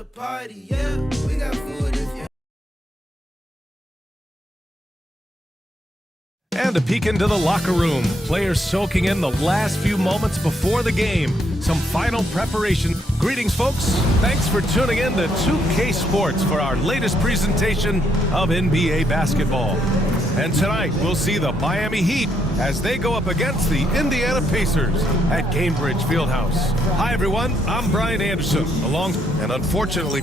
the party, yeah. We got food if you. And a peek into the locker room. Players soaking in the last few moments before the game. Some final preparation. Greetings, folks. Thanks for tuning in to 2K Sports for our latest presentation of NBA basketball. And tonight, we'll see the Miami Heat as they go up against the Indiana Pacers at Gainbridge Fieldhouse. Hi, everyone. I'm Brian Anderson, and unfortunately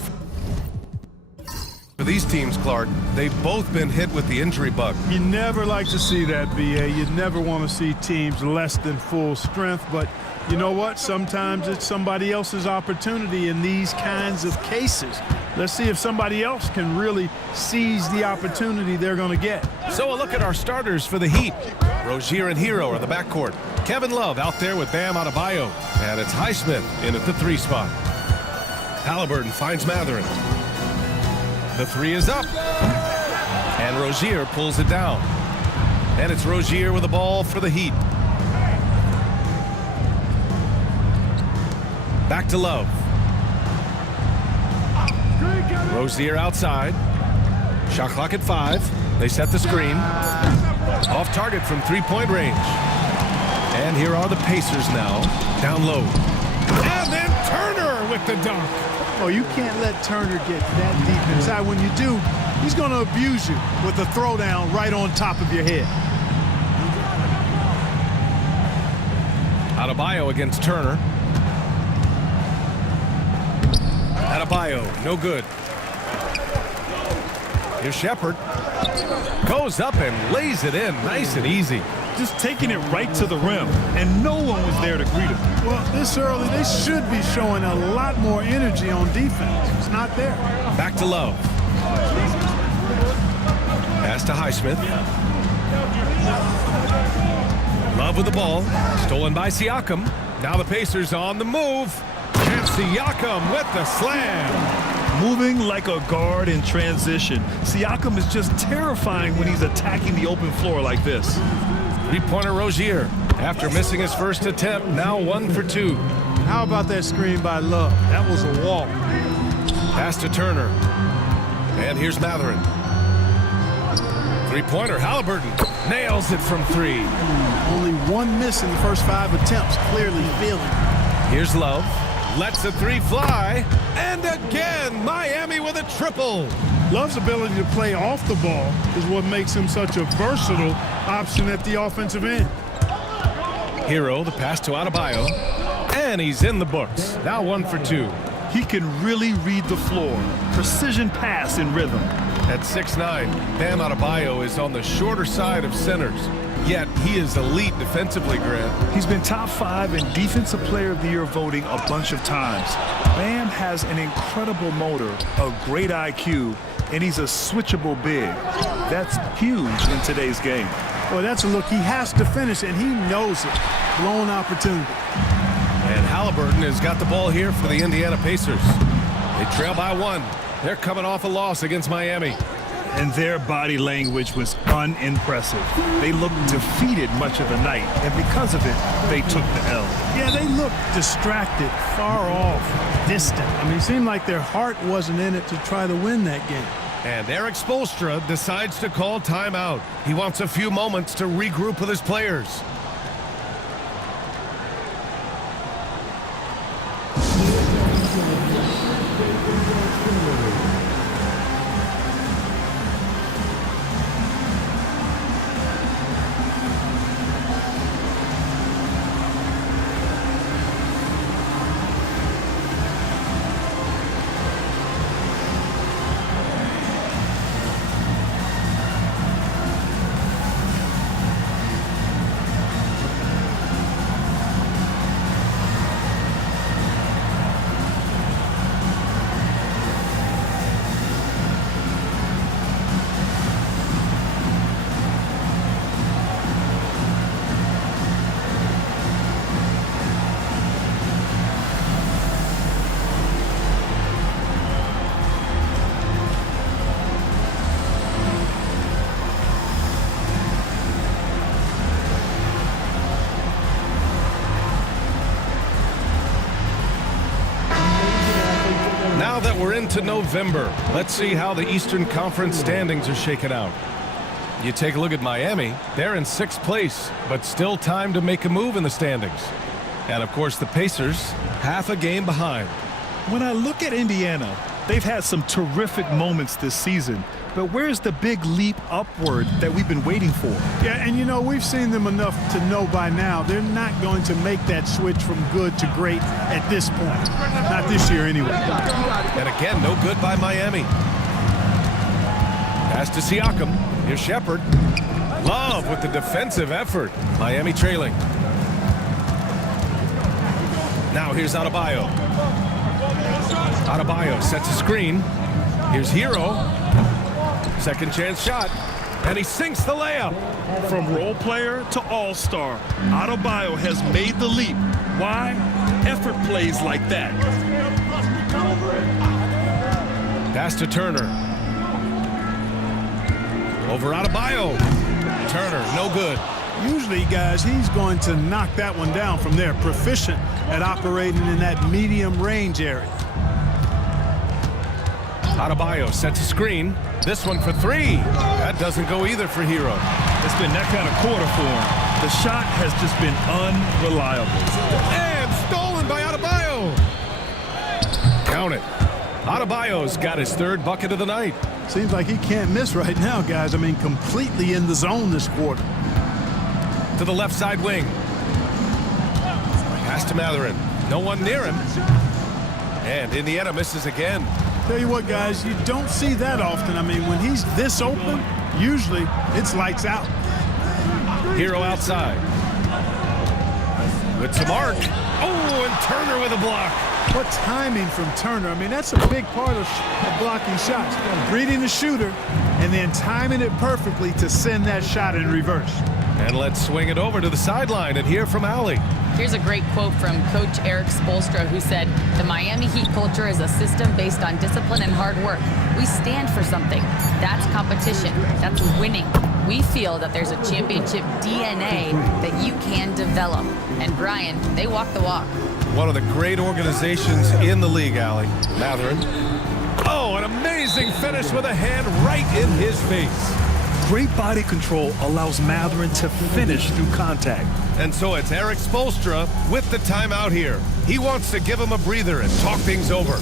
for these teams, Clark, they've both been hit with the injury bug. You never like to see that, BA. You never want to see teams less than full strength, but you know what? Sometimes it's somebody else's opportunity in these kinds of cases. Let's see if somebody else can really seize the opportunity they're going to get. So a look at our starters for the Heat. Rozier and Hero are the backcourt. Kevin Love out there with Bam Adebayo. And it's Highsmith in at the 3 spot. Halliburton finds Matherin. The 3 is up. And Rozier pulls it down. And it's Rozier with the ball for the Heat. Back to Love. Rozier outside. Shot clock at 5. They set the screen. Off target from 3-point range. And here are the Pacers now. Down low. And then Turner with the dunk. Oh, you can't let Turner get that deep inside. When you do, he's going to abuse you with a throwdown right on top of your head. Adebayo against Turner. Adebayo, no good. Here's Shepherd. Goes up and lays it in nice and easy. Just taking it right to the rim, and no one was there to greet him. Well, this early, they should be showing a lot more energy on defense. It's not there. Back to Love. Pass to Highsmith. Love with the ball. Stolen by Siakam. Now the Pacers on the move. And Siakam with the slam. Moving like a guard in transition. Siakam is just terrifying when he's attacking the open floor like this. 3-pointer Rozier. After missing his first attempt, now 1 for 2. How about that screen by Love? That was a wall. Pass to Turner. And here's Matherin. 3-pointer Halliburton. Nails it from 3. Only 1 miss in the first 5 attempts. Clearly feeling. Here's Love. Lets the 3 fly. And again, Miami with a triple. Love's ability to play off the ball is what makes him such a versatile option at the offensive end. Hero, the pass to Adebayo. And he's in the books. Now 1 for 2. He can really read the floor. Precision pass in rhythm. At 6'9", Bam Adebayo is on the shorter side of centers. Yet he is elite defensively, Grant. He's been top 5 in Defensive Player of the Year voting a bunch of times. Bam has an incredible motor, a great IQ, and he's a switchable big. That's huge in today's game. Well, that's a look he has to finish, and he knows it. Blown opportunity. And Halliburton has got the ball here for the Indiana Pacers. They trail by 1. They're coming off a loss against Miami. And their body language was unimpressive. They looked defeated much of the night, and because of it, they took the L. Yeah, they looked distracted, far off, distant. I mean, it seemed like their heart wasn't in it to try to win that game. And Eric Spoelstra decides to call timeout. He wants a few moments to regroup with his players. Now that we're into November, let's see how the Eastern Conference standings are shaken out. You take a look at Miami, they're in 6th place, but still time to make a move in the standings. And of course the Pacers, half a game behind. When I look at Indiana, they've had some terrific moments this season, but where's the big leap upward that we've been waiting for? Yeah, and you know, we've seen them enough to know by now they're not going to make that switch from good to great at this point. Not this year anyway. And again, no good by Miami. Pass to Siakam. Here's Shepherd. Love with the defensive effort. Miami trailing. Now here's Adebayo. Adebayo sets a screen. Here's Hero. Second chance shot. And he sinks the layup. From role player to all-star, Adebayo has made the leap. Why? Effort plays like that. Pass to Turner. Over Adebayo. Turner, no good. Usually, guys, he's going to knock that one down from there. Proficient at operating in that medium range area. Adebayo sets a screen. This one for 3. That doesn't go either for Hero. It's been that kind of quarter for him. The shot has just been unreliable. And stolen by Adebayo. Count it. Adebayo's got his 3rd bucket of the night. Seems like he can't miss right now, guys. I mean, completely in the zone this quarter. To the left side wing. Pass to Mathurin. No one near him. And Indiana misses again. Tell you what, guys, you don't see that often. I mean, when he's this open, usually it's lights out. Hero outside. With to Mark. Oh, and Turner with a block. What timing from Turner. I mean, that's a big part of blocking shots. Reading the shooter and then timing it perfectly to send that shot in reverse. And let's swing it over to the sideline and hear from Allie. Here's a great quote from Coach Eric Spoelstra, who said, "The Miami Heat culture is a system based on discipline and hard work. We stand for something. That's competition. That's winning. We feel that there's a championship DNA that you can develop." And Brian, they walk the walk. One of the great organizations in the league, Allie. Mathurin. Oh, an amazing finish with a hand right in his face. Great body control allows Mathurin to finish through contact. And so it's Eric Spoelstra with the timeout here. He wants to give him a breather and talk things over.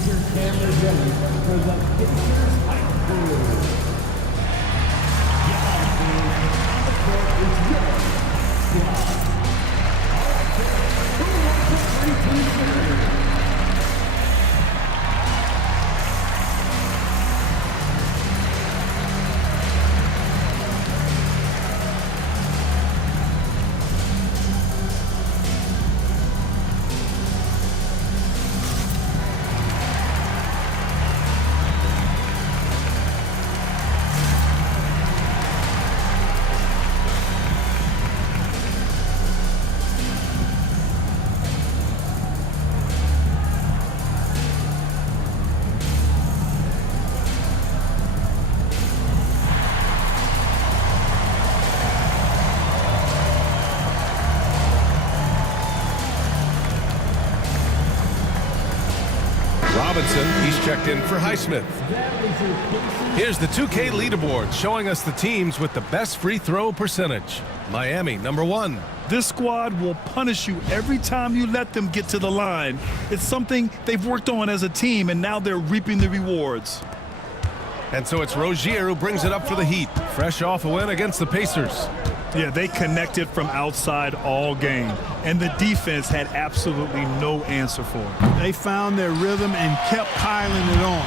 Robinson, he's checked in for Highsmith. Here's the 2K leaderboard showing us the teams with the best free throw percentage. Miami, number 1. This squad will punish you every time you let them get to the line. It's something they've worked on as a team, and now they're reaping the rewards. And so it's Rozier who brings it up for the Heat, fresh off a win against the Pacers. Yeah, they connected from outside all game, and the defense had absolutely no answer for it. They found their rhythm and kept piling it on.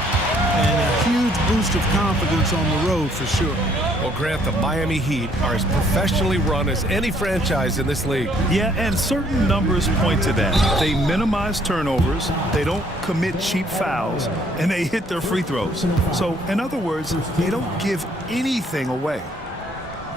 And a huge boost of confidence on the road for sure. Well, Grant, the Miami Heat are as professionally run as any franchise in this league. Yeah, and certain numbers point to that. They minimize turnovers, they don't commit cheap fouls, and they hit their free throws. So, in other words, they don't give anything away.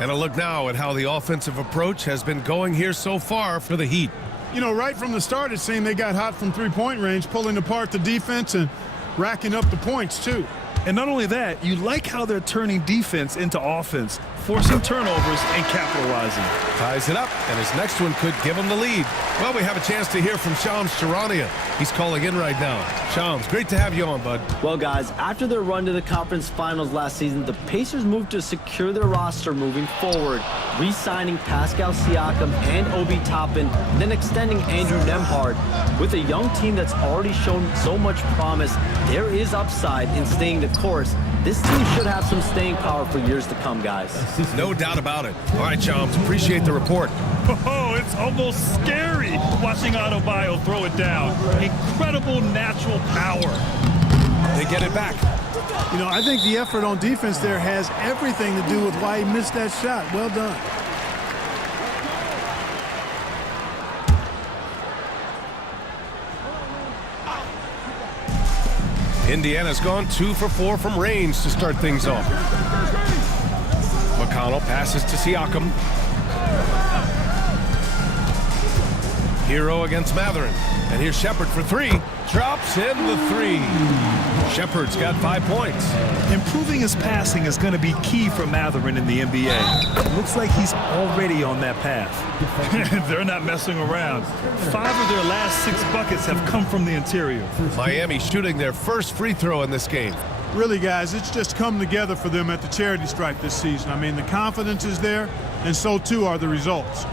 And a look now at how the offensive approach has been going here so far for the Heat. You know, right from the start, it seemed they got hot from three-point range, pulling apart the defense and racking up the points, too. And not only that, you like how they're turning defense into offense, forcing turnovers and capitalizing. Ties it up, and his next one could give him the lead. Well, we have a chance to hear from Shams Charania. He's calling in right now. Shams, great to have you on, bud. Well, guys, after their run to the conference finals last season, the Pacers moved to secure their roster moving forward, re-signing Pascal Siakam and Obi Toppin, then extending Andrew Nembhard. With a young team that's already shown so much promise, there is upside in staying the course. This team should have some staying power for years to come, guys. No doubt about it. All right, Shams, appreciate the report. Oh, it's almost scary watching Adebayo throw it down. Incredible natural power. They get it back. You know, I think the effort on defense there has everything to do with why he missed that shot. Well done. Indiana's gone 2 for 4 from range to start things off. McConnell passes to Siakam. Hero against Matherin. And here's Shepard for 3. Drops in the 3. Shepard's got 5 points. Improving his passing is going to be key for Matherin in the NBA. Looks like he's already on that path. They're not messing around. 5 of their last 6 buckets have come from the interior. Miami shooting their first free throw in this game. Really, guys, it's just come together for them at the charity stripe this season. I mean, the confidence is there, and so too are the results.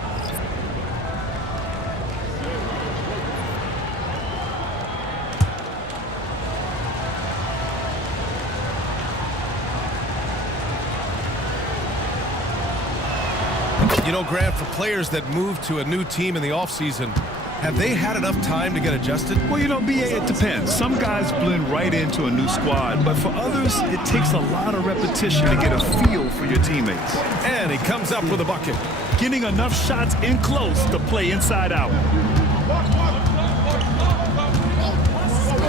You know, Grant, for players that move to a new team in the offseason, have they had enough time to get adjusted? Well, you know, BA, it depends. Some guys blend right into a new squad, but for others, it takes a lot of repetition to get a feel for your teammates. And he comes up with a bucket. Getting enough shots in close to play inside out.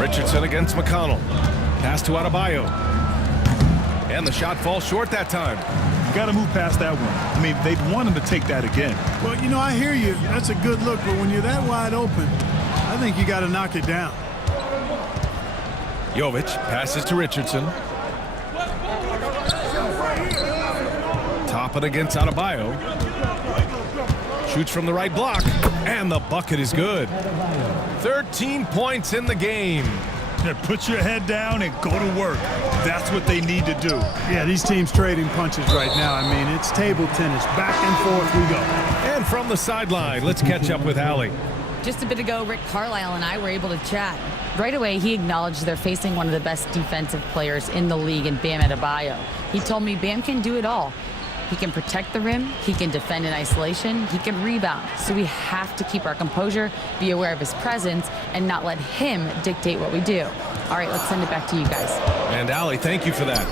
Richardson against McConnell. Pass to Adebayo. And the shot falls short that time. Got to move past that one. I mean, they'd want him to take that again. Well, you know, I hear you. That's a good look, but when you're that wide open, I think you got to knock it down. Jovic passes to Richardson. Toppin against Adebayo. Shoots from the right block, and the bucket is good. 13 points in the game. Put your head down and go to work. That's what they need to do. Yeah, these teams trading punches right now. I mean, it's table tennis. Back and forth we go. And from the sideline, let's catch up with Allie. Just a bit ago, Rick Carlisle and I were able to chat. Right away, he acknowledged they're facing one of the best defensive players in the league in Bam Adebayo. He told me Bam can do it all. He can protect the rim, he can defend in isolation, he can rebound. So we have to keep our composure, be aware of his presence, and not let him dictate what we do. All right, let's send it back to you guys. And Allie, thank you for that.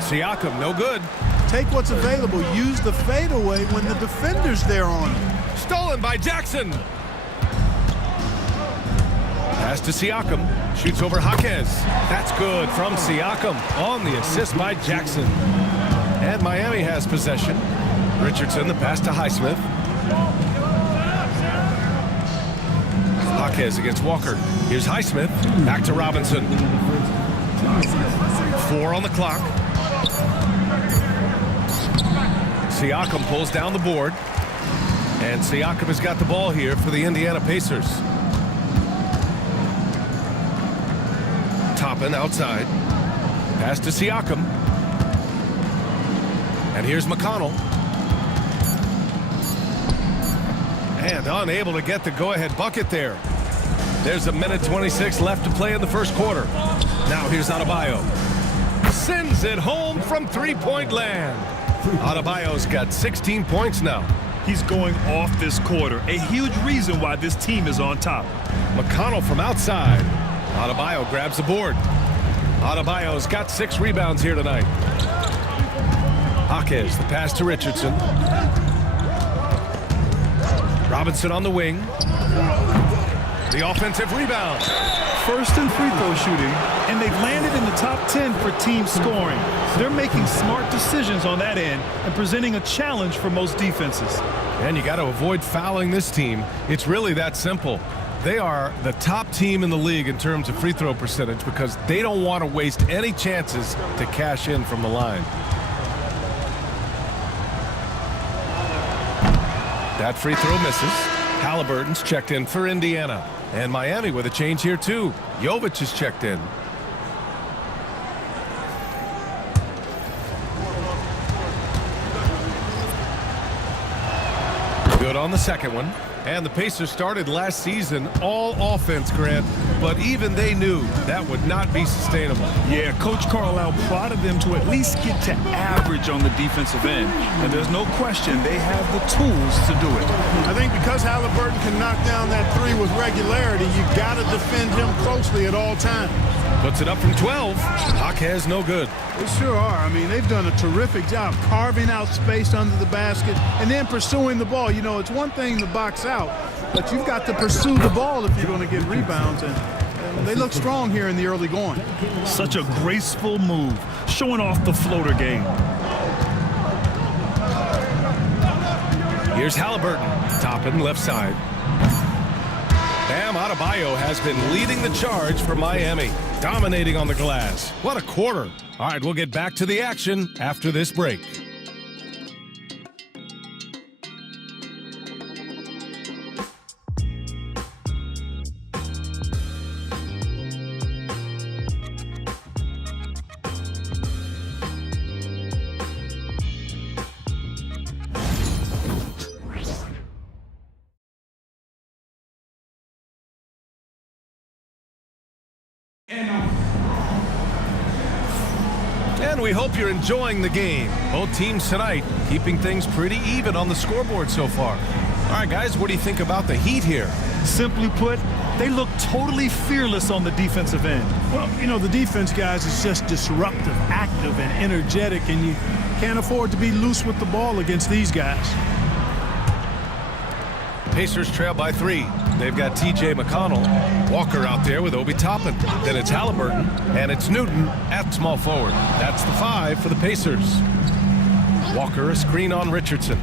Siakam, no good. Take what's available. Use the fadeaway when the defender's there on him. Stolen by Jackson. Pass to Siakam. Shoots over Jaquez. That's good from Siakam on the assist by Jackson. And Miami has possession. Richardson, the pass to Highsmith. Jaquez against Walker. Here's Highsmith. Back to Robinson. 4 on the clock. Siakam pulls down the board. And Siakam has got the ball here for the Indiana Pacers. Toppin outside. Pass to Siakam. And here's McConnell. And unable to get the go-ahead bucket there. There's 1:26 left to play in the first quarter. Now here's Adebayo. Sends it home from three-point land. Adebayo's got 16 points now. He's going off this quarter. A huge reason why this team is on top. McConnell from outside. Adebayo grabs the board. Adebayo's got 6 rebounds here tonight. Jaquez, the pass to Richardson. Robinson on the wing. The offensive rebound. First in free throw shooting, and they've landed in the top 10 for team scoring. They're making smart decisions on that end and presenting a challenge for most defenses. And you got to avoid fouling this team. It's really that simple. They are the top team in the league in terms of free throw percentage because they don't want to waste any chances to cash in from the line. That free throw misses. Halliburton's checked in for Indiana. And Miami with a change here too. Jovic is checked in. Good on the second one. And the Pacers started last season all offense, Grant, but even they knew that would not be sustainable. Yeah, Coach Carlisle prodded them to at least get to average on the defensive end. And there's no question they have the tools to do it. I think because Halliburton can knock down that three with regularity, you got to defend him closely at all times. Puts it up from 12. Jaquez no good. They sure are. I mean, they've done a terrific job carving out space under the basket and then pursuing the ball. You know, it's one thing to box out, but you've got to pursue the ball if you're going to get rebounds. And they look strong here in the early going. Such a graceful move, showing off the floater game. Here's Halliburton, topping left side. Bam Adebayo has been leading the charge for Miami, dominating on the glass. What a quarter. All right, we'll get back to the action after this break. And we hope you're enjoying the game. Both teams tonight keeping things pretty even on the scoreboard so far. All right, guys, what do you think about the Heat here? Simply put, they look totally fearless on the defensive end. Well, you know, the defense, guys, is just disruptive, active, and energetic, and you can't afford to be loose with the ball against these guys. Pacers trail by 3. They've got T.J. McConnell. Walker out there with Obi Toppin. Then it's Halliburton, and it's Newton at small forward. That's the 5 for the Pacers. Walker, a screen on Richardson.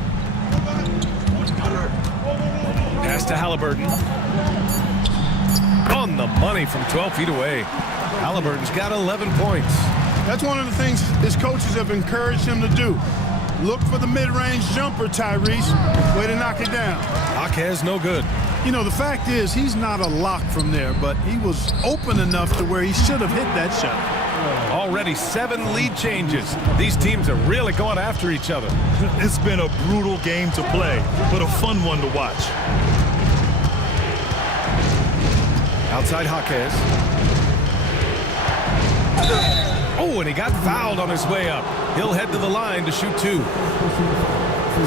Pass to Halliburton. On the money from 12 feet away. Halliburton's got 11 points. That's one of the things his coaches have encouraged him to do. Look for the mid-range jumper, Tyrese. Way to knock it down. Jaquez no good. You know, the fact is he's not a lock from there, but he was open enough to where he should have hit that shot. Already 7 lead changes. These teams are really going after each other. It's been a brutal game to play, but a fun one to watch. Outside Jaquez. Oh, and he got fouled on his way up. He'll head to the line to shoot 2.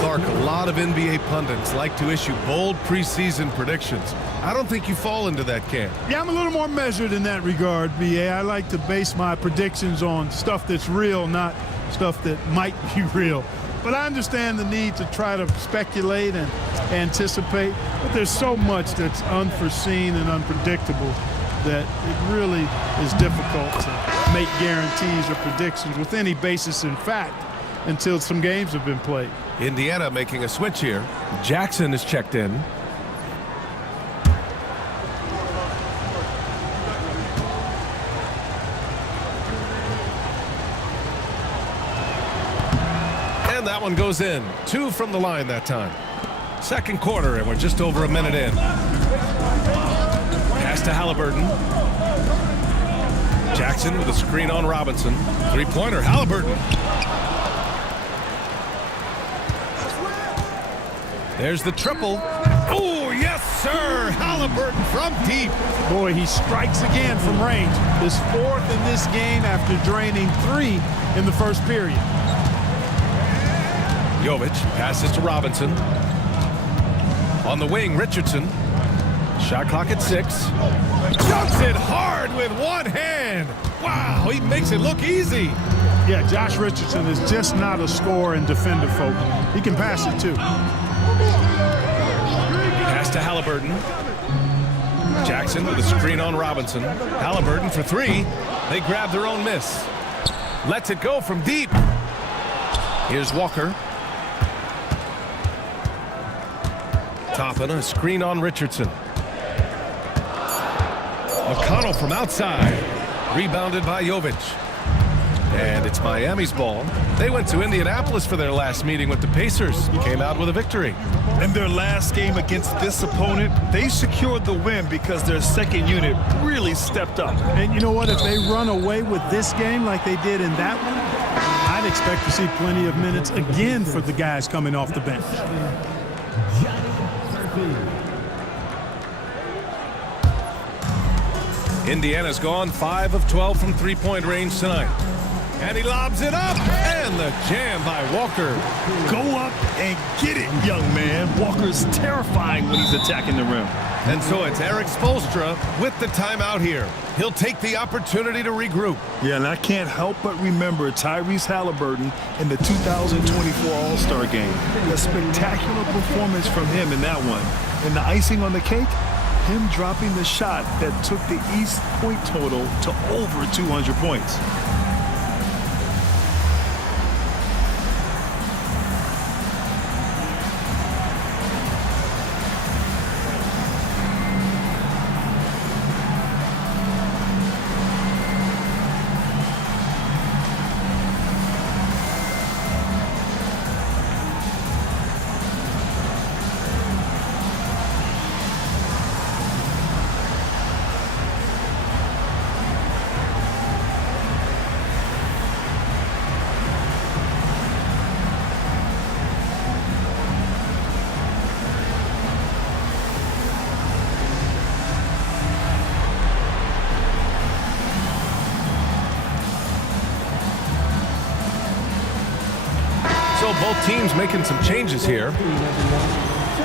Clark, a lot of NBA pundits like to issue bold preseason predictions. I don't think you fall into that camp. Yeah, I'm a little more measured in that regard, B.A. I like to base my predictions on stuff that's real, not stuff that might be real. But I understand the need to try to speculate and anticipate. But there's so much that's unforeseen and unpredictable that it really is difficult to make guarantees or predictions with any basis in fact until some games have been played. Indiana making a switch here. Jackson is checked in. And that one goes in. 2 from the line that time. Second quarter, and we're just over a minute in. Pass to Halliburton. Jackson with a screen on Robinson. 3-pointer, Halliburton. There's the triple. Oh, yes, sir. Halliburton from deep. Boy, he strikes again from range. His 4th in this game after draining 3 in the first period. Jovic passes to Robinson. On the wing, Richardson. Shot clock at 6. Dunks it hard with one hand. Wow, he makes it look easy. Yeah, Josh Richardson is just not a scorer and defender, folk. He can pass it, too. Pass to Halliburton. Jackson with a screen on Robinson. Halliburton for 3. They grab their own miss. Lets it go from deep. Here's Walker. Toppin, a screen on Richardson. McConnell from outside. Rebounded by Jovic. And it's Miami's ball. They went to Indianapolis for their last meeting with the Pacers. Came out with a victory. In their last game against this opponent, they secured the win because their second unit really stepped up. And you know what? If they run away with this game like they did in that one, I'd expect to see plenty of minutes again for the guys coming off the bench. Indiana's gone 5 of 12 from three-point range tonight. And he lobs it up, and the jam by Walker. Go up and get it, young man. Walker's terrifying when he's attacking the rim. And so it's Eric Spoelstra with the timeout here. He'll take the opportunity to regroup. Yeah, and I can't help but remember Tyrese Halliburton in the 2024 All-Star Game. A spectacular performance from him in that one. And the icing on the cake, him dropping the shot that took the East point total to over 200 points. So both teams making some changes here.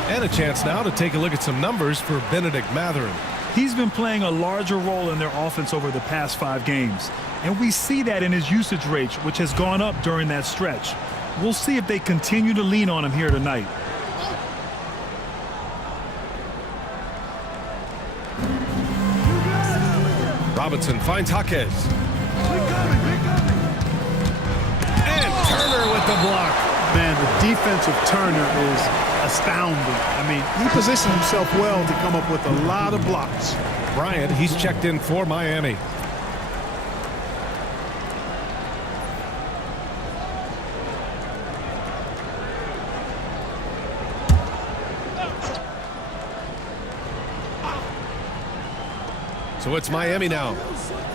And a chance now to take a look at some numbers for Benedict Mathurin. He's been playing a larger role in their offense over the past 5 games. And we see that in his usage rate, which has gone up during that stretch. We'll see if they continue to lean on him here tonight. Robinson finds Jaquez. And Turner with the block. Man, the defense of Turner is astounding. I mean, he positioned himself well to come up with a lot of blocks. Bryant, he's checked in for Miami. So it's Miami now.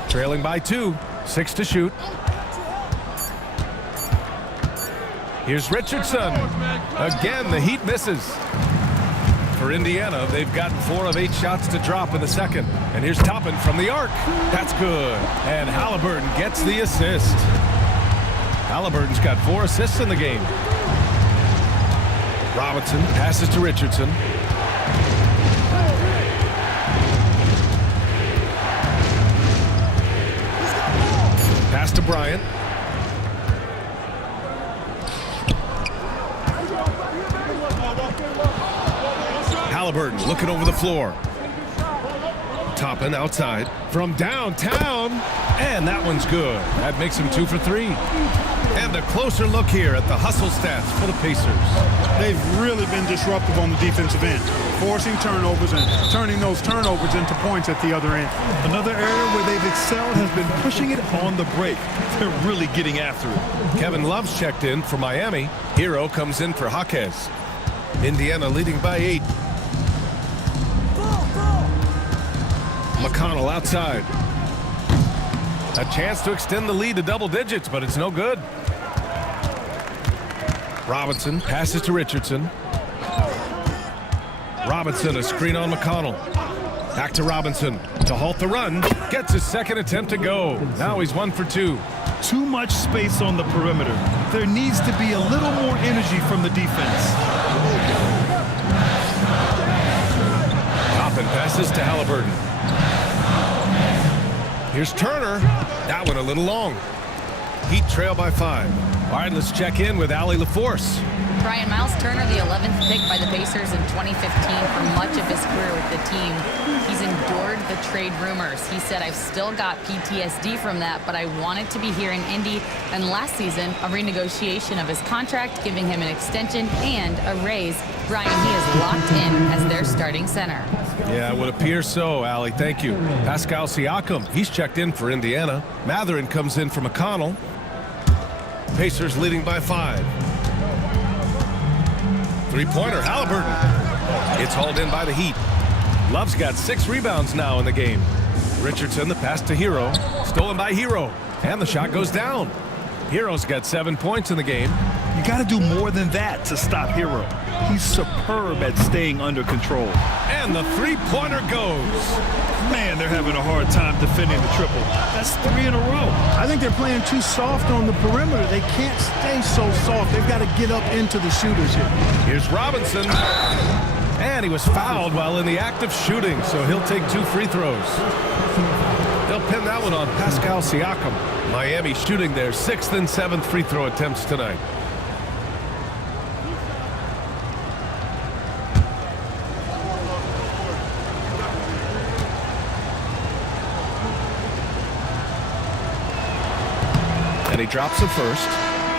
Trailing by 2. 6 to shoot. Here's Richardson. Again, the Heat misses. For Indiana, they've gotten 4 of 8 shots to drop in the second. And here's Toppin from the arc. That's good. And Halliburton gets the assist. Halliburton's got 4 assists in the game. Robinson passes to Richardson. Pass to Bryant. Halliburton looking over the floor. Toppin outside from downtown, and that one's good. That makes him 2 for 3. And a closer look here at the hustle stats for the Pacers. They've really been disruptive on the defensive end, forcing turnovers and turning those turnovers into points at the other end. Another area where they've excelled has been pushing it on the break. They're really getting after it. Kevin Love's checked in for Miami. Hero comes in for Jaquez. Indiana leading by 8. McConnell outside. A chance to extend the lead to double digits, but it's no good. Robinson passes to Richardson. Robinson, a screen on McConnell. Back to Robinson to halt the run. Gets his second attempt to go. Now he's 1 for 2. Too much space on the perimeter. There needs to be a little more energy from the defense. Toppin passes to Halliburton. Here's Turner. That one a little long. Heat trail by 5. All right, let's check in with Allie LaForce. Brian, Miles Turner, the 11th pick by the Pacers in 2015 for much of his career with the team. He's endured the trade rumors. He said, I've still got PTSD from that, but I wanted to be here in Indy. And last season, a renegotiation of his contract, giving him an extension and a raise. Brian, he is locked in as their starting center. Yeah, it would appear so, Allie. Thank you. Pascal Siakam, he's checked in for Indiana. Matherin comes in for McConnell. Pacers leading by 5. Three-pointer, Halliburton. It's hauled in by the Heat. Love's got 6 rebounds now in the game. Richardson, the pass to Hero. Stolen by Hero. And the shot goes down. Hero's got 7 points in the game. You got to do more than that to stop Hero. He's superb at staying under control. And the three-pointer goes. Man, they're having a hard time defending the triple. That's 3 in a row. I think they're playing too soft on the perimeter. They can't stay so soft. They've got to get up into the shooters here. Here's Robinson. And he was fouled while in the act of shooting, so he'll take 2 free throws. They'll pin that one on Pascal Siakam. Miami shooting their 6th and 7th free throw attempts tonight. And he drops the first.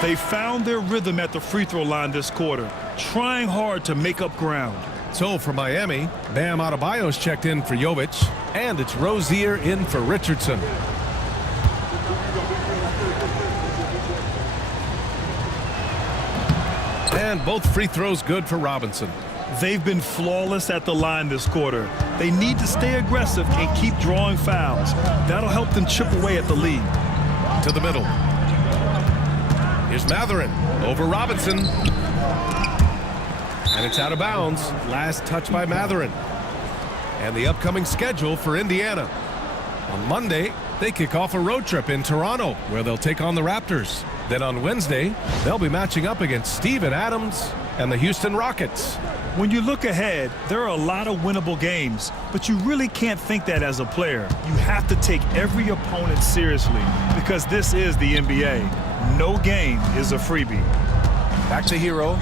They found their rhythm at the free throw line this quarter, trying hard to make up ground. So for Miami, Bam Adebayo's checked in for Jovic, and it's Rozier in for Richardson. And both free throws good for Robinson. They've been flawless at the line this quarter. They need to stay aggressive and keep drawing fouls. That'll help them chip away at the lead. To the middle. Here's Matherin over Robinson. And it's out of bounds. Last touch by Matherin. And the upcoming schedule for Indiana. On Monday, they kick off a road trip in Toronto, where they'll take on the Raptors. Then on Wednesday, they'll be matching up against Steven Adams and the Houston Rockets. When you look ahead, there are a lot of winnable games, but you really can't think that as a player. You have to take every opponent seriously because this is the NBA. No game is a freebie. Back to Hero.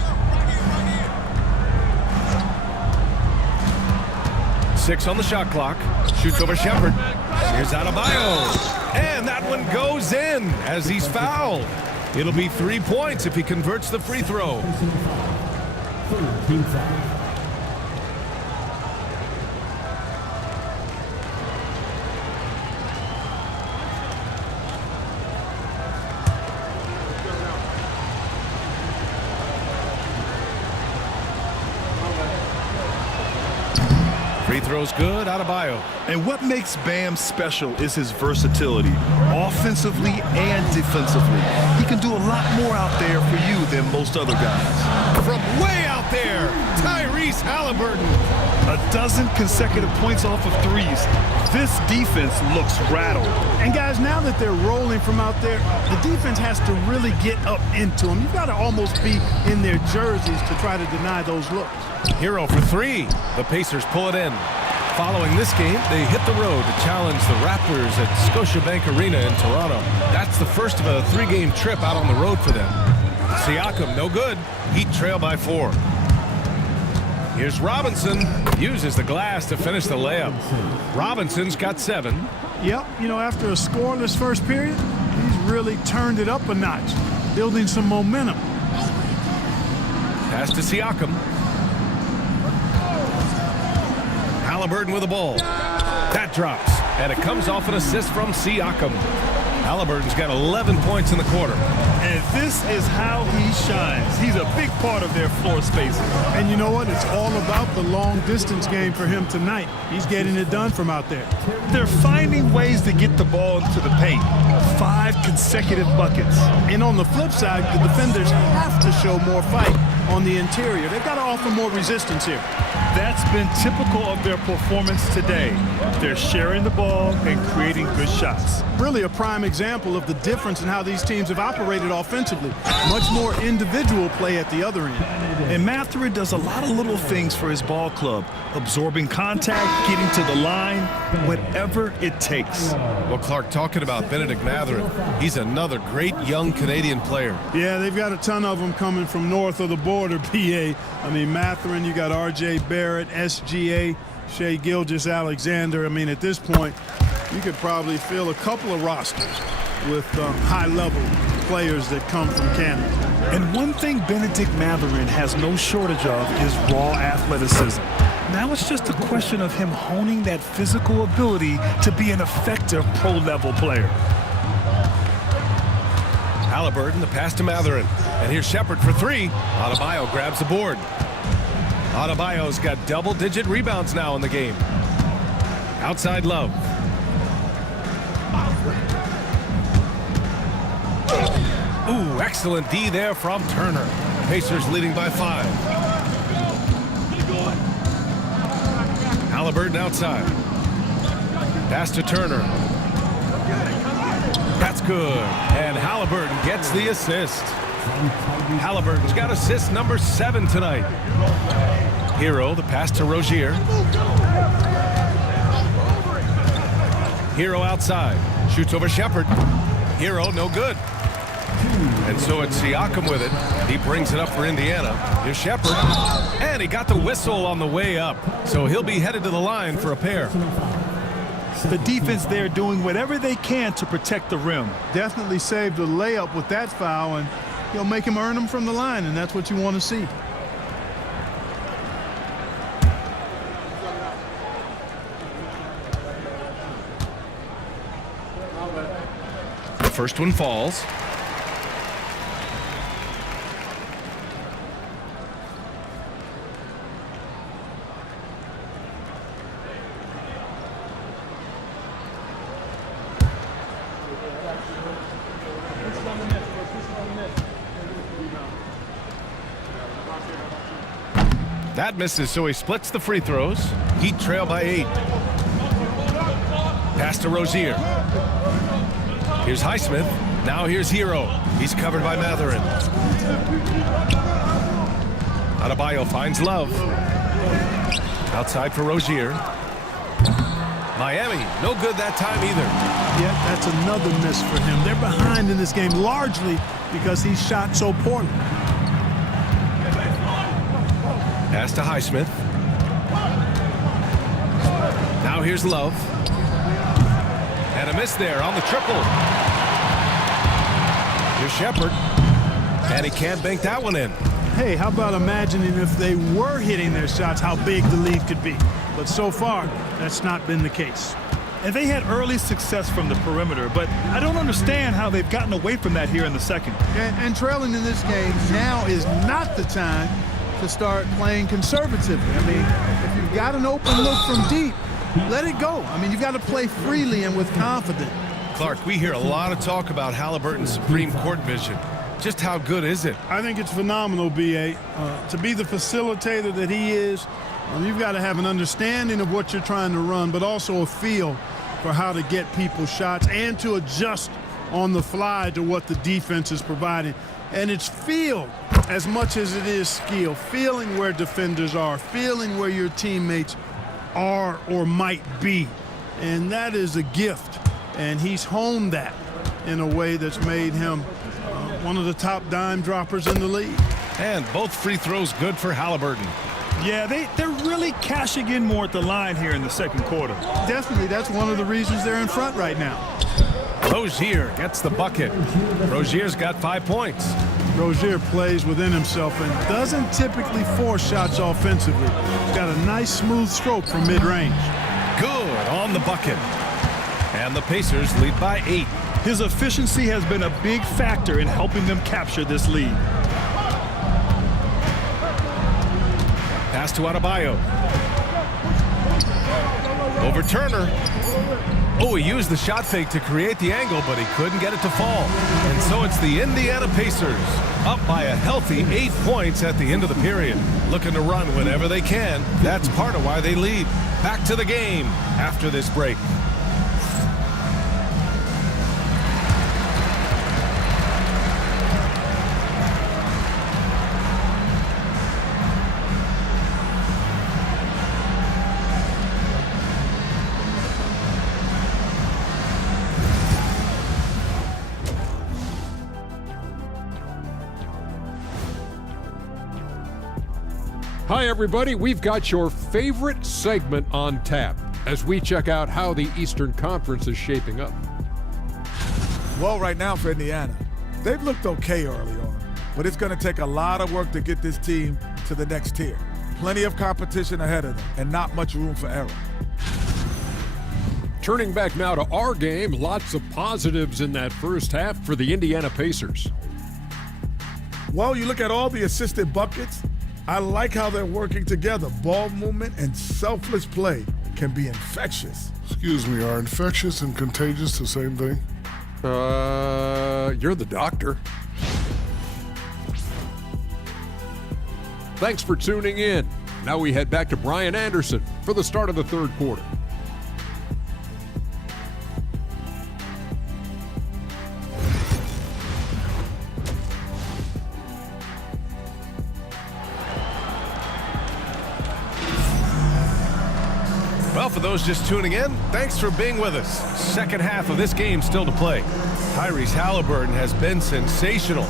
6 on the shot clock. Shoots over Shepard. Here's Adebayo. And that one goes in as he's fouled. It'll be 3 points if he converts the free throw. Free throw's good, Adebayo. And what makes Bam special is his versatility, offensively and defensively. He can do a lot more out there for you than most other guys. From way out there, Tyrese Halliburton. A dozen consecutive points off of threes. This defense looks rattled. And guys, now that they're rolling from out there, the defense has to really get up into them. You've got to almost be in their jerseys to try to deny those looks. Hero for 3. The Pacers pull it in. Following this game, they hit the road to challenge the Raptors at Scotiabank Arena in Toronto. That's the first of a 3-game trip out on the road for them. Siakam, no good. Heat trail by 4. Here's Robinson. Uses the glass to finish the layup. Robinson's got 7. Yep, you know, after a scoreless first period, he's really turned it up a notch, building some momentum. Pass to Siakam. Halliburton with the ball. That drops, and it comes off an assist from Siakam. Halliburton's got 11 points in the quarter. And this is how he shines. He's a big part of their floor spacing. And you know what? It's all about the long-distance game for him tonight. He's getting it done from out there. They're finding ways to get the ball into the paint. 5 consecutive buckets. And on the flip side, the defenders have to show more fight on the interior. They've got to offer more resistance here. That's been typical of their performance today. They're sharing the ball and creating good shots. Really a prime example of the difference in how these teams have operated offensively. offensively. Much more individual play at the other end. And Matherin does a lot of little things for his ball club, absorbing contact, getting to the line, whatever it takes. Well, Clark, talking about Benedict Matherin, he's another great young Canadian player. Yeah, they've got a ton of them coming from north of the border, PA. I mean, Matherin, you got R.J. Barrett, SGA, Shai Gilgeous-Alexander. I mean, at this point, you could probably fill a couple of rosters with high-level players that come from Canada. And one thing Benedict Matherin has no shortage of is raw athleticism. Now it's just a question of him honing that physical ability to be an effective pro-level player. Halliburton, the pass to Matherin. And here's Shepard for three. Adebayo grabs the board. Adebayo's got double-digit rebounds now in the game. Outside Love. Ooh, excellent D there from Turner. Pacers leading by 5. Halliburton outside. Pass to Turner. That's good. And Halliburton gets the assist. Halliburton's got assist number 7 tonight. Hero, the pass to Rozier. Hero outside. Shoots over Shepard. Hero, no good. And so it's Siakam with it. He brings it up for Indiana. Here's Shepard. And he got the whistle on the way up. So he'll be headed to the line for a pair. The defense there doing whatever they can to protect the rim. Definitely saved a layup with that foul, and he'll make him earn them from the line, and that's what you want to see. The first one falls. That misses, so he splits the free throws. Heat trail by 8. Pass to Rozier. Here's Highsmith. Now here's Hero. He's covered by Matherin. Adebayo finds Love. Outside for Rozier. Miami, no good that time either. Yeah, that's another miss for him. They're behind in this game largely because he shot so poorly. Pass to Highsmith. Now here's Love. And a miss there on the triple. Here's Shepard. And he can't bank that one in. Hey, how about imagining if they were hitting their shots, how big the lead could be. But so far, that's not been the case. And they had early success from the perimeter, but I don't understand how they've gotten away from that here in the second. And trailing in this game, now is not the time to start playing conservatively. I mean, if you've got an open look from deep, let it go. I mean, you've got to play freely and with confidence. Clark, we hear a lot of talk about Halliburton's supreme court vision. Just how good is it? I think it's phenomenal, B.A. To be the facilitator that he is, you've got to have an understanding of what you're trying to run, but also a feel for how to get people's shots and to adjust on the fly to what the defense is providing. And it's feel as much as it is skill, feeling where defenders are, feeling where your teammates are or might be. And that is a gift. And he's honed that in a way that's made him one of the top dime droppers in the league. And both free throws good for Halliburton. Yeah, they're really cashing in more at the line here in the second quarter. Definitely, that's one of the reasons they're in front right now. Rozier gets the bucket. Rozier's got 5 points. Rozier plays within himself and doesn't typically force shots offensively. He's got a nice smooth stroke from mid-range. Good on the bucket. And the Pacers lead by 8. His efficiency has been a big factor in helping them capture this lead. Pass to Adebayo. Over Turner. Oh, he used the shot fake to create the angle, but he couldn't get it to fall. And so it's the Indiana Pacers up by a healthy 8 points at the end of the period. Looking to run whenever they can. That's part of why they lead. Back to the game after this break. Hi, everybody. We've got your favorite segment on tap as we check out how the Eastern Conference is shaping up. Well, right now for Indiana, they've looked okay early on, but it's going to take a lot of work to get this team to the next tier. Plenty of competition ahead of them and not much room for error. Turning back now to our game, lots of positives in that first half for the Indiana Pacers. Well, you look at all the assisted buckets, I like how they're working together. Ball movement and selfless play can be infectious. Excuse me, are infectious and contagious the same thing? You're the doctor. Thanks for tuning in. Now we head back to Brian Anderson for the start of the third quarter. Well, for those just tuning in, thanks for being with us. Second half of this game still to play. Tyrese Halliburton has been sensational.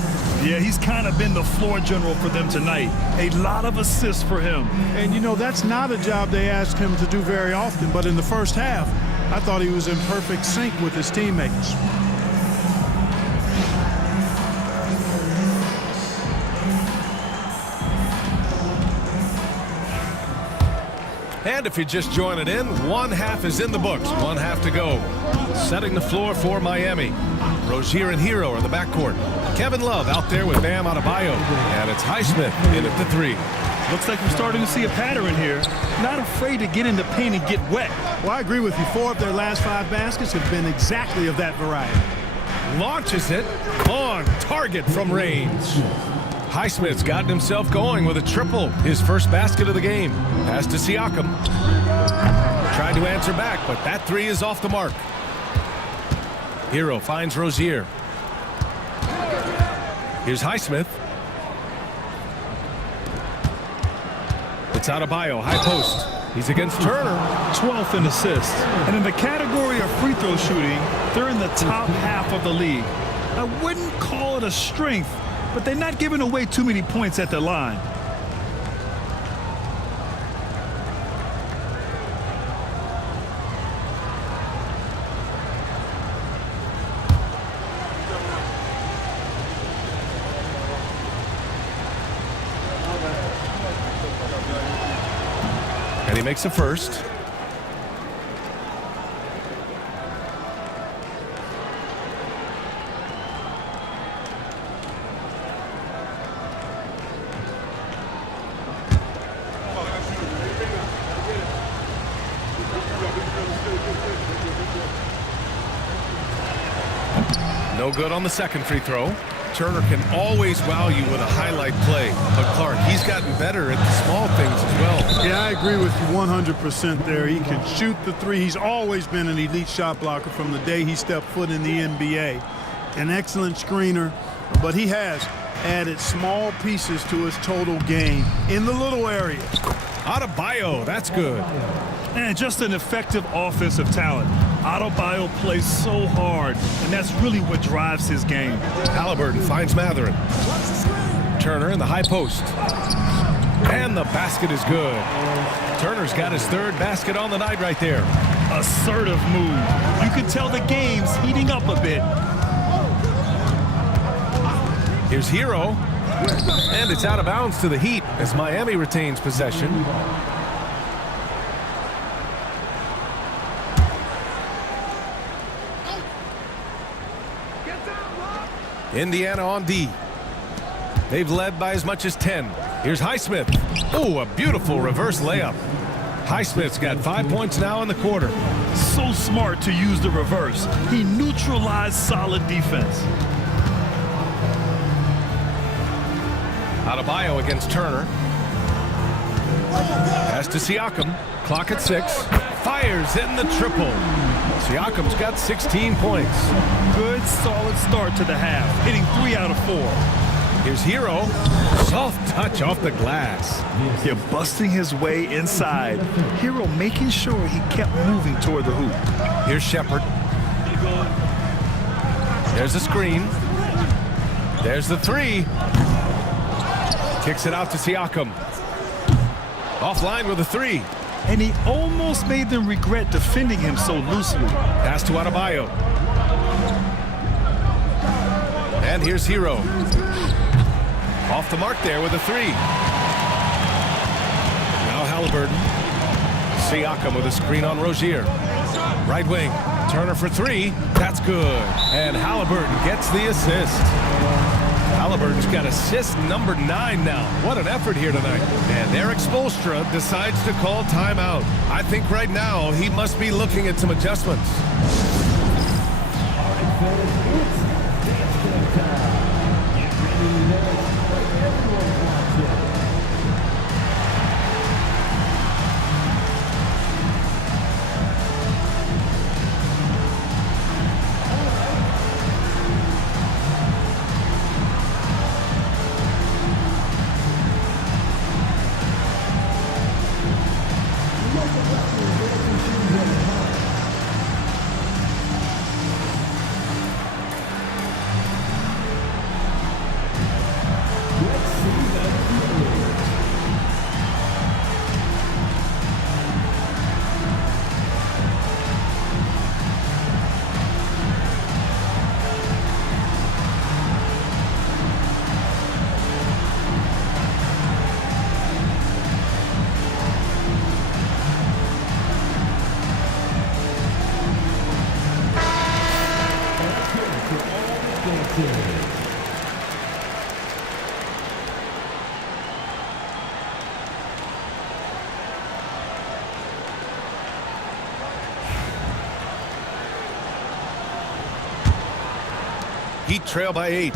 Yeah, he's kind of been the floor general for them tonight. A lot of assists for him. And, you know, that's not a job they ask him to do very often. But in the first half, I thought he was in perfect sync with his teammates. And if you're just joining in, one half is in the books, one half to go. Setting the floor for Miami. Rozier and Hero are in the backcourt. Kevin Love out there with Bam Adebayo. And it's Highsmith in at the three. Looks like we're starting to see a pattern here. Not afraid to get in the paint and get wet. Well, I agree with you. 4 of their last 5 baskets have been exactly of that variety. Launches it on target from range. Highsmith's gotten himself going with a triple, his first basket of the game. Pass to Siakam. Tried to answer back, but that three is off the mark. Hero finds Rozier. Here's Highsmith. It's Adebayo, high post. He's against Turner. 12th in assists. And in the category of free throw shooting, they're in the top half of the league. I wouldn't call it a strength, but they're not giving away too many points at the line. And he makes a first. No good on the second free throw. Turner can always wow you with a highlight play. But Clark, he's gotten better at the small things as well. Yeah, I agree with you 100% there. He can shoot the three. He's always been an elite shot blocker from the day he stepped foot in the NBA. An excellent screener, but he has added small pieces to his total game in the little areas. Adebayo, that's good. And just an effective offensive talent. Adebayo plays so hard, and that's really what drives his game. Halliburton finds Matherin. Turner in the high post. And the basket is good. Turner's got his third basket on the night right there. Assertive move. You can tell the game's heating up a bit. Here's Hero. And it's out of bounds to the Heat as Miami retains possession. Indiana on D. They've led by as much as 10. Here's Highsmith. Oh, a beautiful reverse layup. Highsmith's got 5 points now in the quarter. So smart to use the reverse. He neutralized solid defense. Adebayo against Turner. Pass to Siakam. Clock at 6. Fires in the triple. Siakam's got 16 points. Good, solid start to the half, hitting 3 out of 4. Here's Hero. Soft touch off the glass. You're busting his way inside. Hero making sure he kept moving toward the hoop. Here's Shepard. There's a screen. There's the three. Kicks it out to Siakam. Offline with a three. And he almost made them regret defending him so loosely. Pass to Adebayo. And here's Hero. Off the mark there with a three. Now Halliburton. Siakam with a screen on Rozier. Right wing. Turner for three. That's good. And Halliburton gets the assist. Halliburton's got assist number 9 now. What an effort here tonight. And Eric Spoelstra decides to call timeout. I think right now he must be looking at some adjustments. Heat trail by 8.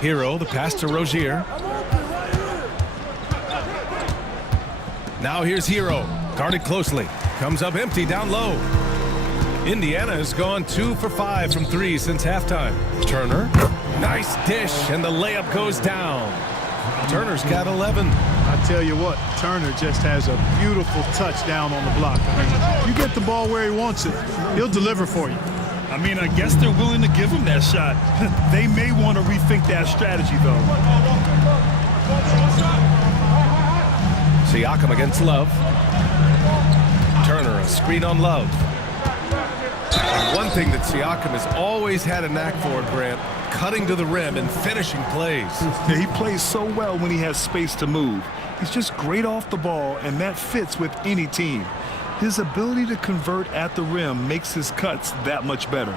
Hero, the pass to Rozier. Now here's Hero, guarded closely. Comes up empty down low. Indiana has gone 2 for 5 from 3 since halftime. Turner, nice dish, and the layup goes down. Turner's got 11. I tell you what, Turner just has a beautiful touchdown on the block. I mean, you get the ball where he wants it, he'll deliver for you. I mean, I guess they're willing to give him that shot. They may want to rethink that strategy, though. Siakam against Love. Turner, a screen on Love. And one thing that Siakam has always had a knack for, Grant, cutting to the rim and finishing plays. Yeah, he plays so well when he has space to move. He's just great off the ball, and that fits with any team. His ability to convert at the rim makes his cuts that much better.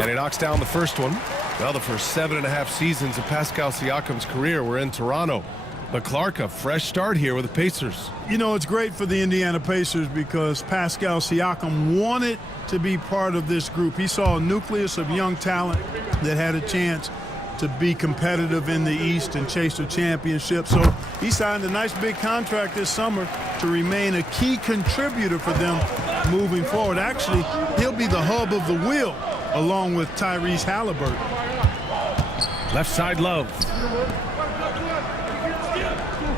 And he knocks down the first one. Well, the first 7.5 seasons of Pascal Siakam's career were in Toronto. But Clark, a fresh start here with the Pacers. You know, it's great for the Indiana Pacers because Pascal Siakam wanted to be part of this group. He saw a nucleus of young talent that had a chance to be competitive in the East and chase a championship. So he signed a nice big contract this summer to remain a key contributor for them moving forward. Actually, he'll be the hub of the wheel along with Tyrese Halliburton. Left side Love.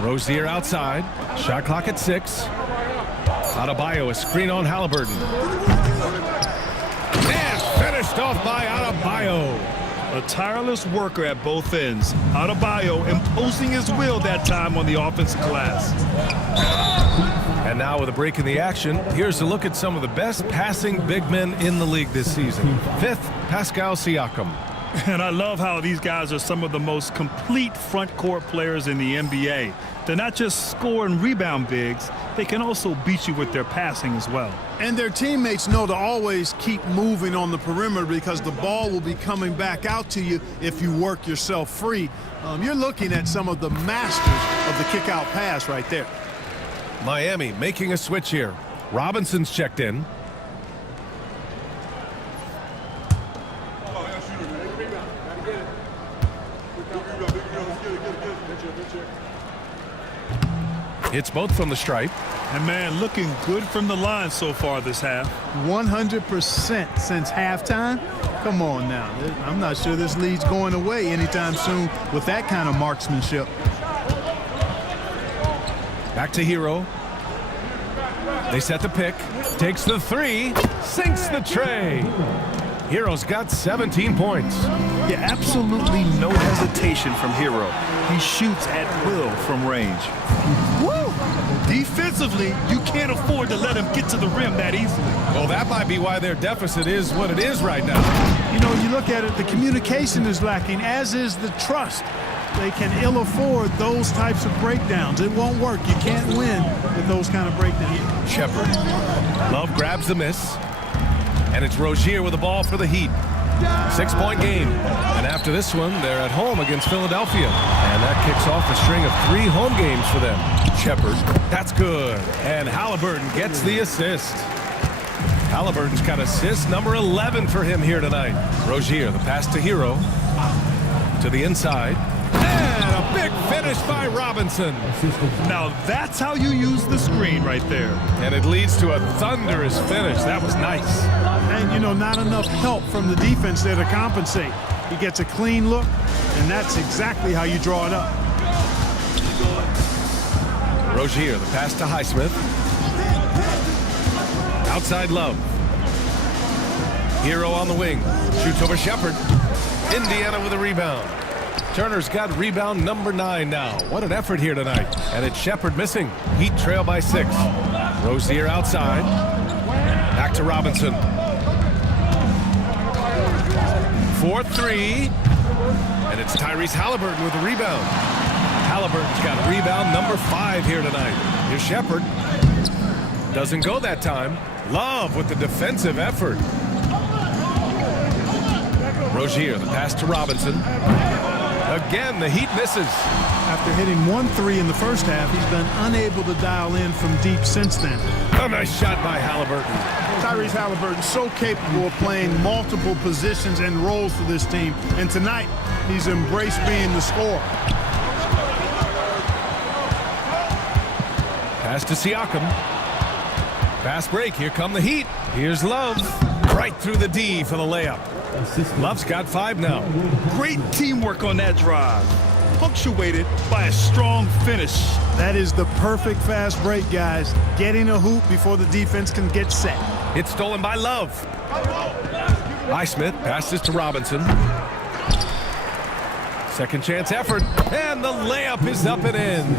Rozier outside. Shot clock at 6. Adebayo, a screen on Halliburton. And finished off by Adebayo. A tireless worker at both ends. Adebayo imposing his will that time on the offensive glass. And now with a break in the action, here's a look at some of the best passing big men in the league this season. 5th, Pascal Siakam. And I love how these guys are some of the most complete front court players in the NBA. They're not just score and rebound bigs, they can also beat you with their passing as well. And their teammates know to always keep moving on the perimeter because the ball will be coming back out to you if you work yourself free. You're looking at some of the masters of the kick-out pass right there. Miami making a switch here. Robinson's checked in. It's both from the stripe. And man, looking good from the line so far this half. 100% since halftime. Come on now. I'm not sure this lead's going away anytime soon with that kind of marksmanship. Back to Hero. They set the pick, takes the three, sinks the tray. Hero's got 17 points. Yeah, absolutely no hesitation from Hero. He shoots at will from range. Woo! Defensively, you can't afford to let him get to the rim that easily. Well, that might be why their deficit is what it is right now. You know, you look at it, the communication is lacking, as is the trust. They can ill afford those types of breakdowns. It won't work. You can't win with those kind of breakdowns. Shepard. Love grabs the miss. And it's Rozier with the ball for the Heat. 6-point game. And after this one, they're at home against Philadelphia. And that kicks off a string of 3 home games for them. Shepard, that's good. And Halliburton gets the assist. Halliburton's got assist number 11 for him here tonight. Rozier, the pass to Hero. To the inside. And a big finish by Robinson. Now that's how you use the screen right there. And it leads to a thunderous finish. That was nice. And, you know, not enough help from the defense there to compensate. He gets a clean look, and that's exactly how you draw it up. Rozier, the pass to Highsmith. Outside Love. Hero on the wing. Shoots over Shepard. Indiana with a rebound. Turner's got rebound number 9 now. What an effort here tonight. And it's Shepard missing. Heat trail by 6. Rozier outside. Back to Robinson. 4-3. And it's Tyrese Halliburton with the rebound. Halliburton's got rebound number 5 here tonight. Here's Shepard. Doesn't go that time. Love with the defensive effort. Rozier, the pass to Robinson. Again, the Heat misses. After hitting 1 3 in the first half, he's been unable to dial in from deep since then. A nice shot by Halliburton. Tyrese Halliburton so capable of playing multiple positions and roles for this team. And tonight, he's embraced being the scorer. Pass to Siakam. Fast break. Here come the Heat. Here's Love. Right through the D for the layup. Love's got 5 now. Great teamwork on that drive, punctuated by a strong finish. That is the perfect fast break, guys. Getting a hoop before the defense can get set. It's stolen by Love. Highsmith passes to Robinson. Second chance effort. And the layup is up and in.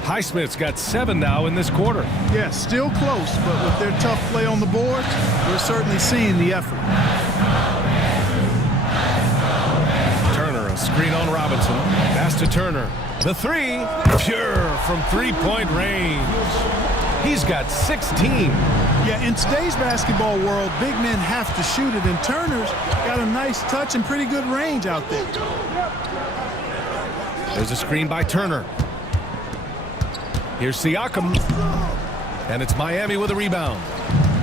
Highsmith's got 7 now in this quarter. Yeah, still close, but with their tough play on the boards, we're certainly seeing the effort. Turner, a screen on Robinson. Pass to Turner. The 3, pure from 3-point range. He's got 16. Yeah, in today's basketball world, big men have to shoot it, and Turner's got a nice touch and pretty good range out there. There's a screen by Turner. Here's Siakam. And it's Miami with a rebound.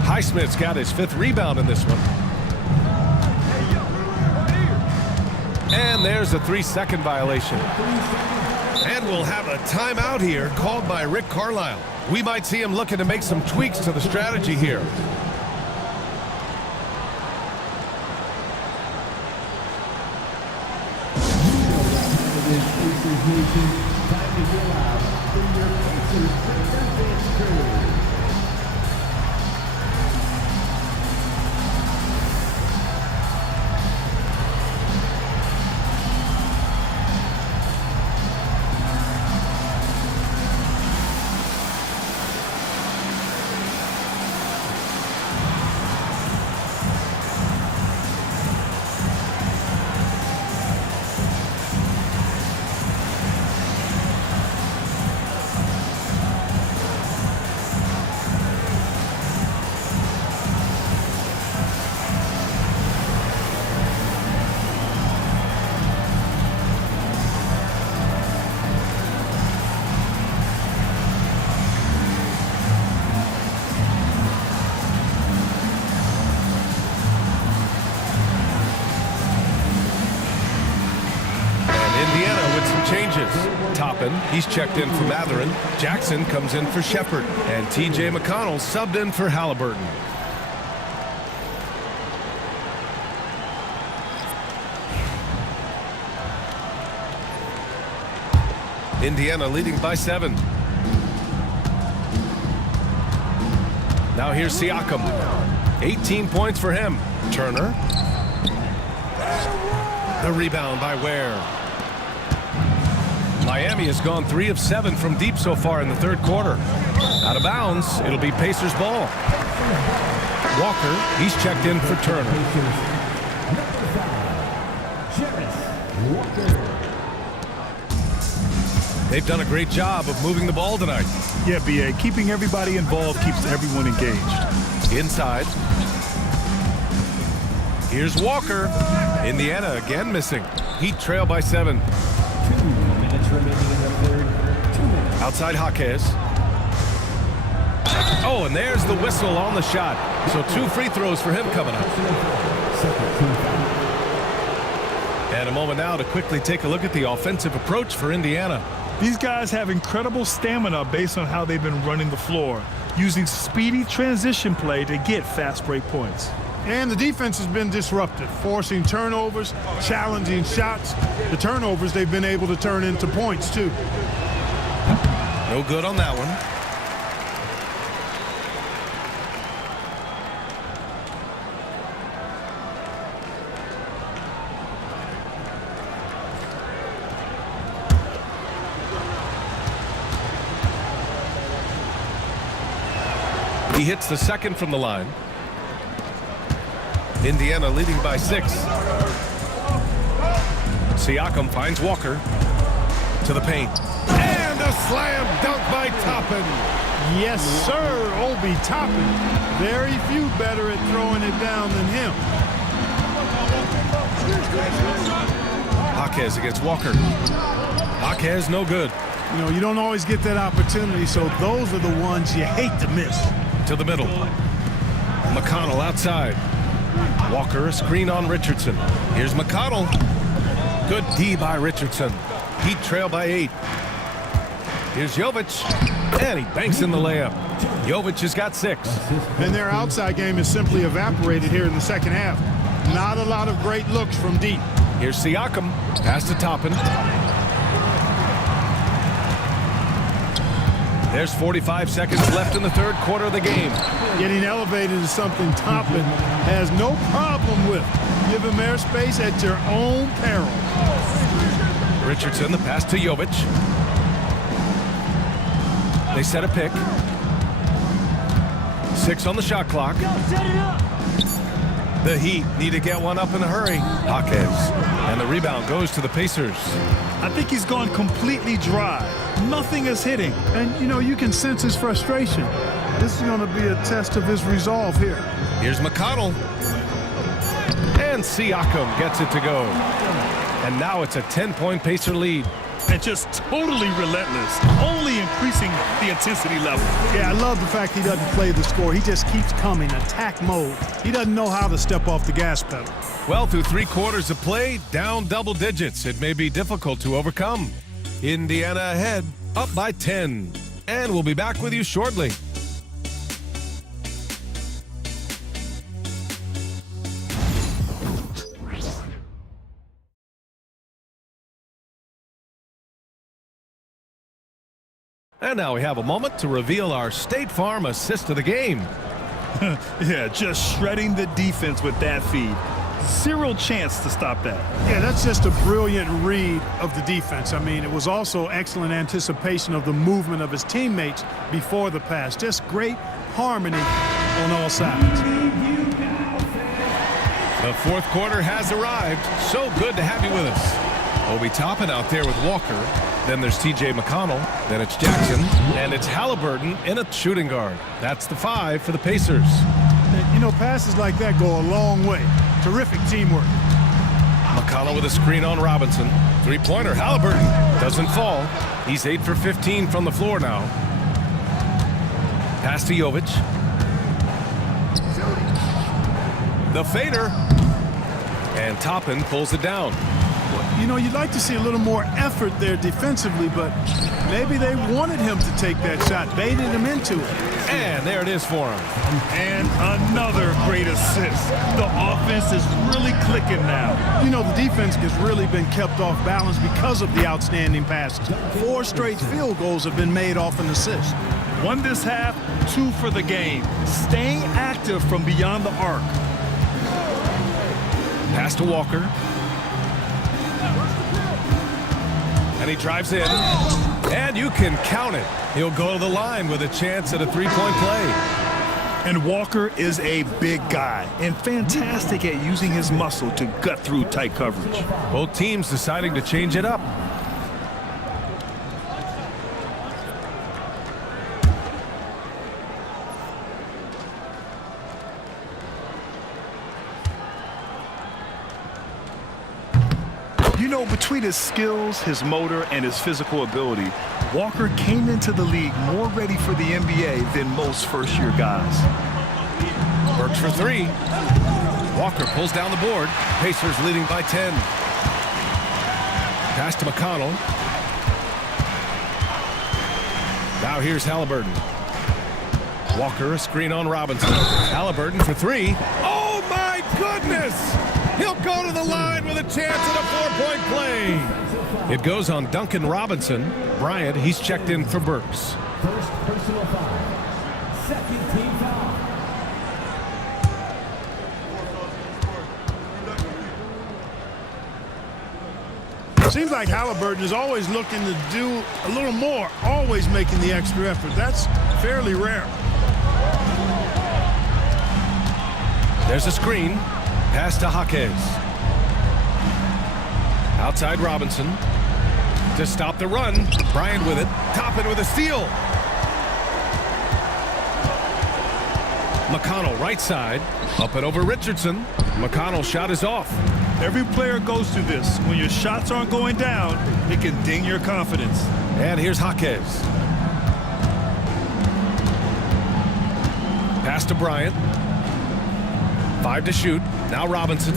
Highsmith's got his 5th rebound in this one. And there's a 3-second violation. And we'll have a timeout here called by Rick Carlisle. We might see him looking to make some tweaks to the strategy here. Toppin, he's checked in for Matherin. Jackson comes in for Shepard. And T.J. McConnell subbed in for Halliburton. Indiana leading by 7. Now here's Siakam. 18 points for him. Turner. The rebound by Ware. Miami has gone 3 of 7 from deep so far in the third quarter. Out of bounds, it'll be Pacers ball. Walker, he's checked in for Turner. They've done a great job of moving the ball tonight. Yeah, BA, keeping everybody involved keeps everyone engaged. Inside. Here's Walker. Indiana again missing. Heat trail by 7. 2 minutes remaining in the third. 2 minutes. Outside Jaquez. Oh, and there's the whistle on the shot. So 2 free throws for him coming up. And a moment now to quickly take a look at the offensive approach for Indiana. These guys have incredible stamina based on how they've been running the floor, using speedy transition play to get fast break points. And the defense has been disruptive, forcing turnovers, challenging shots. The turnovers they've been able to turn into points, too. No good on that one. He hits the second from the line. Indiana leading by 6. Siakam finds Walker to the paint. And a slam dunk by Toppin. Yes, sir, Obi Toppin. Very few better at throwing it down than him. Jaquez against Walker. Jaquez no good. You know, you don't always get that opportunity, so those are the ones you hate to miss. To the middle. McConnell outside. Walker, a screen on Richardson. Here's McConnell. Good D by Richardson. Heat trail by 8. Here's Jovic. And he banks in the layup. Jovic has got 6. And their outside game is simply evaporated here in the second half. Not a lot of great looks from deep. Here's Siakam. Pass to Toppin. There's 45 seconds left in the third quarter of the game. Getting elevated is something Toppin has no problem with. Give him airspace at your own peril. Richardson, the pass to Jovic. They set a pick. 6 on the shot clock. The Heat need to get one up in a hurry. Jaquez. And the rebound goes to the Pacers. I think he's gone completely dry. Nothing is hitting. And, you know, you can sense his frustration. This is going to be a test of his resolve here. Here's McConnell. And Siakam gets it to go. And now it's a 10-point Pacer lead. And just totally relentless, only increasing the intensity level. Yeah, I love the fact he doesn't play the score. He just keeps coming, attack mode. He doesn't know how to step off the gas pedal. Well, through 3 quarters of play, down double digits. It may be difficult to overcome. Indiana ahead, up by 10. And we'll be back with you shortly. And now we have a moment to reveal our State Farm assist of the game. Yeah, just shredding the defense with that feed. Zero chance to stop that. Yeah, that's just a brilliant read of the defense. I mean, it was also excellent anticipation of the movement of his teammates before the pass. Just great harmony on all sides. The fourth quarter has arrived. So good to have you with us. Obi Toppin out there with Walker. Then there's TJ McConnell. Then it's Jackson. And it's Halliburton in a shooting guard. That's the 5 for the Pacers. You know, passes like that go a long way. Terrific teamwork. McConnell with a screen on Robinson. 3-pointer. Halliburton doesn't fall. He's 8 for 15 from the floor now. Pass to Jovic. The fader. And Toppin pulls it down. You know, you'd like to see a little more effort there defensively, but maybe they wanted him to take that shot, baited him into it. And there it is for him. And another great assist. The offense is really clicking now. You know, the defense has really been kept off balance because of the outstanding passes. 4 straight field goals have been made off an assist. 1 this half, 2 for the game. Staying active from beyond the arc. Pass to Walker. And he drives in. And you can count it. He'll go to the line with a chance at a three-point play. And Walker is a big guy and fantastic at using his muscle to gut through tight coverage. Both teams deciding to change it up. You know, between his skills, his motor, and his physical ability, Walker came into the league more ready for the NBA than most first-year guys. Works for 3. Walker pulls down the board. Pacers leading by 10. Pass to McConnell. Now here's Halliburton. Walker, a screen on Robinson. Halliburton for 3. Oh, my goodness! He'll go to the line with a chance at a 4-point play. It goes on Duncan Robinson. Bryant, he's checked in for Burks. First personal foul. Second team foul. Seems like Halliburton is always looking to do a little more, always making the extra effort. That's fairly rare. There's a screen. Pass to Jaquez. Outside Robinson. To stop the run. Bryant with it. Toppin with a steal. McConnell right side. Up and over Richardson. McConnell's shot is off. Every player goes through this. When your shots aren't going down, it can ding your confidence. And here's Jaquez. Pass to Bryant. 5 to shoot. Now Robinson.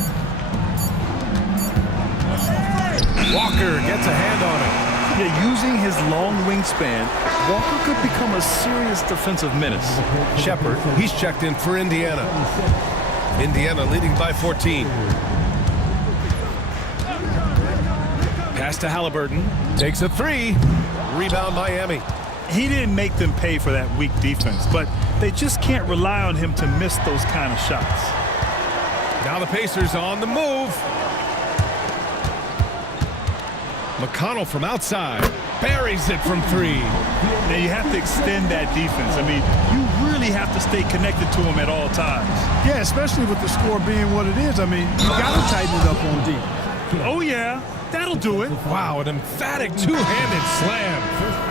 Walker gets a hand on it. Yeah, using his long wingspan, Walker could become a serious defensive menace. Shepard, he's checked in for Indiana. Indiana leading by 14. Pass to Halliburton. Takes a 3. Rebound Miami. He didn't make them pay for that weak defense, but they just can't rely on him to miss those kind of shots. Now the Pacers on the move. McConnell from outside. Buries it from 3. Now you have to extend that defense. I mean, you really have to stay connected to him at all times. Yeah, especially with the score being what it is. I mean, you got to tighten it up on D. Oh, yeah. That'll do it. Wow, an emphatic two-handed slam.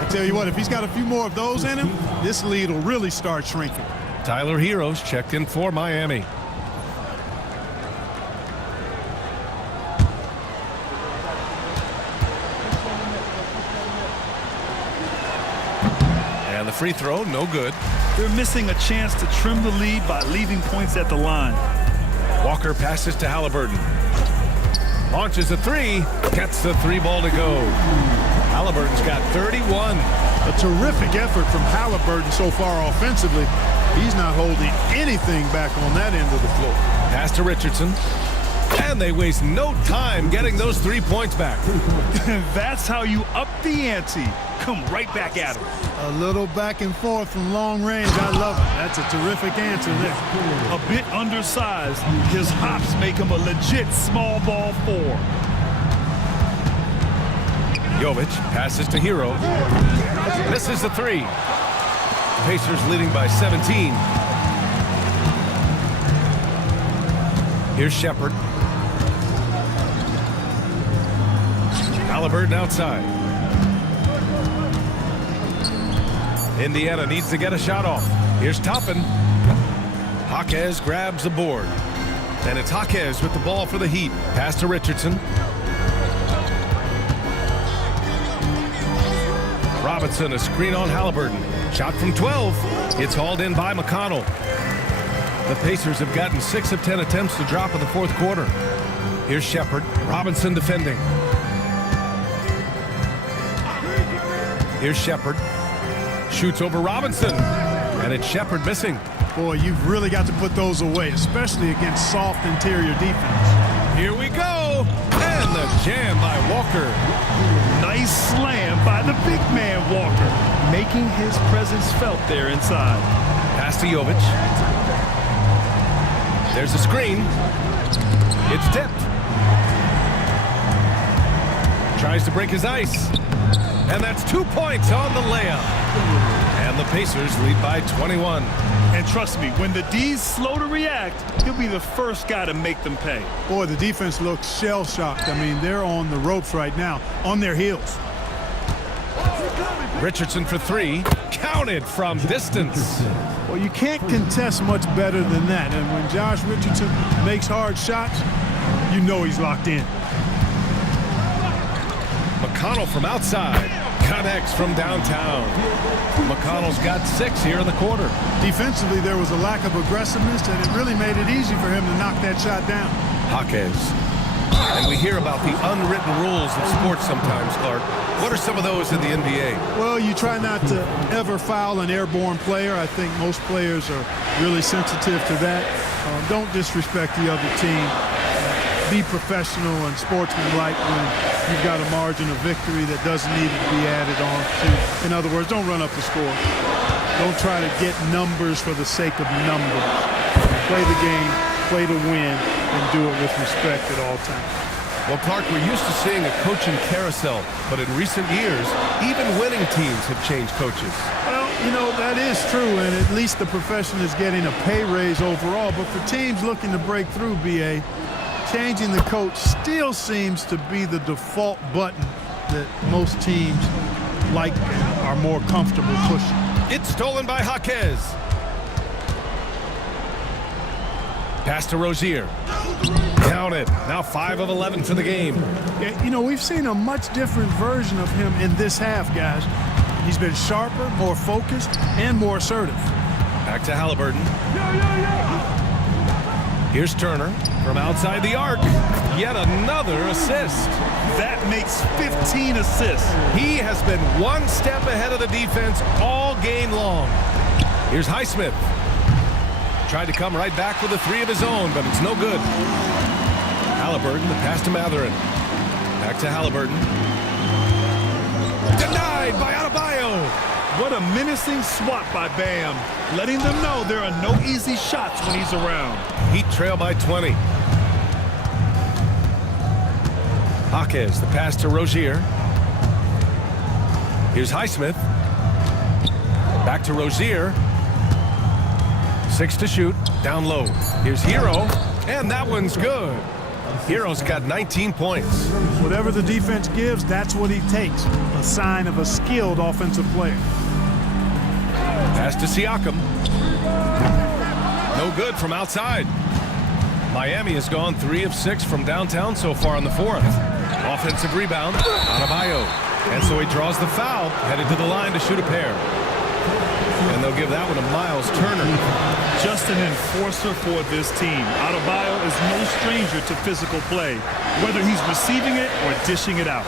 I tell you what, if he's got a few more of those in him, this lead will really start shrinking. Tyler Heroes checked in for Miami. And the free throw, no good. They're missing a chance to trim the lead by leaving points at the line. Walker passes to Halliburton. Launches a 3. Gets the 3 ball to go. Halliburton's got 31. A terrific effort from Halliburton so far offensively. He's not holding anything back on that end of the floor. Pass to Richardson. And they waste no time getting those 3 points back. That's how you up the ante. Come right back at him. A little back and forth from long range. I love it. That's a terrific answer there. A bit undersized. His hops make him a legit small ball 4. Jovic passes to Hero. Misses the 3. Pacers leading by 17. Here's Shepard. Halliburton outside. Indiana needs to get a shot off. Here's Toppin. Jaquez grabs the board. And it's Jaquez with the ball for the Heat. Pass to Richardson. Robinson, a screen on Halliburton. Shot from 12. It's hauled in by McConnell. The Pacers have gotten 6 of 10 attempts to drop in the fourth quarter. Here's Shepard. Robinson defending. Here's Shepard. Shoots over Robinson. And it's Shepard missing. Boy, you've really got to put those away, especially against soft interior defense. Here we go. And the a jam by Walker. Nice slam by the big man Walker, making his presence felt there inside. Pass to Jovic. There's a screen. It's tipped. Tries to break his ice. And that's 2 points on the layup. And the Pacers lead by 21. And trust me, when the D's slow to react, he'll be the first guy to make them pay. Boy, the defense looks shell-shocked. I mean, they're on the ropes right now, on their heels. Richardson for three. Counted from distance. Well, you can't contest much better than that. And when Josh Richardson makes hard shots, you know he's locked in. McConnell from outside. Connects from downtown. McConnell's got 6 here in the quarter. Defensively, there was a lack of aggressiveness, and it really made it easy for him to knock that shot down. Jaquez. And we hear about the unwritten rules of sports sometimes, Clark. What are some of those in the NBA? Well, you try not to ever foul an airborne player. I think most players are really sensitive to that. Don't disrespect the other team. Be professional and sportsmanlike when you've got a margin of victory that doesn't need to be added on to. In other words, don't run up the score. Don't try to get numbers for the sake of numbers. Play the game, play to win, and do it with respect at all times. Well, Clark, we're used to seeing a coaching carousel, but in recent years, even winning teams have changed coaches. Well, you know, that is true, and at least the profession is getting a pay raise overall. But for teams looking to break through, BA, changing the coach still seems to be the default button that most teams like and are more comfortable pushing. It's stolen by Jaquez. Pass to Rozier. Counted. Now 5 of 11 for the game. Yeah, you know, we've seen a much different version of him in this half, guys. He's been sharper, more focused, and more assertive. Back to Halliburton. Here's Turner from outside the arc. Yet another assist. That makes 15 assists. He has been one step ahead of the defense all game long. Here's Highsmith. Tried to come right back with a 3 of his own, but it's no good. Halliburton, the pass to Matherin. Back to Halliburton. Denied by Adebayo. What a menacing swat by Bam, letting them know there are no easy shots when he's around. Heat trail by 20. Jaquez, the pass to Rozier. Here's Highsmith. Back to Rozier. 6 to shoot, down low. Here's Hero, and that one's good. Hero's got 19 points. Whatever the defense gives, that's what he takes. A sign of a skilled offensive player. Pass to Siakam. No good from outside. Miami has gone 3 of 6 from downtown so far in the fourth. Offensive rebound, Adebayo. And so he draws the foul, headed to the line to shoot a pair. And they'll give that one to Miles Turner. Just an enforcer for this team. Adebayo is no stranger to physical play, whether he's receiving it or dishing it out.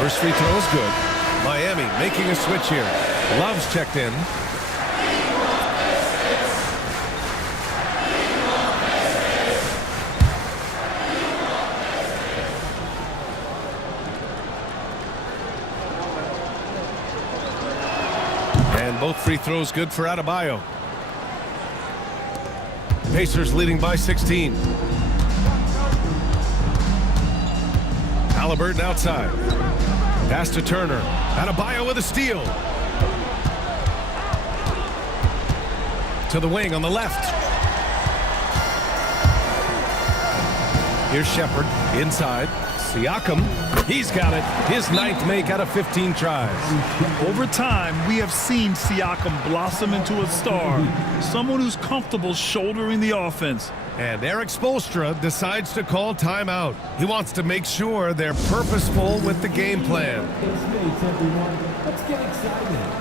First free throw is good. Miami making a switch here. Love's checked in. And both free throws good for Adebayo. Pacers leading by 16. Halliburton outside. Pass to Turner. Adebayo with a steal. To the wing on the left. Here's Shepard inside. Siakam. He's got it. His 9th make out of 15 tries. Over time, we have seen Siakam blossom into a star. Someone who's comfortable shouldering the offense. And Eric Spoelstra decides to call timeout. He wants to make sure they're purposeful with the game plan. Mates, everyone. Let's get excited.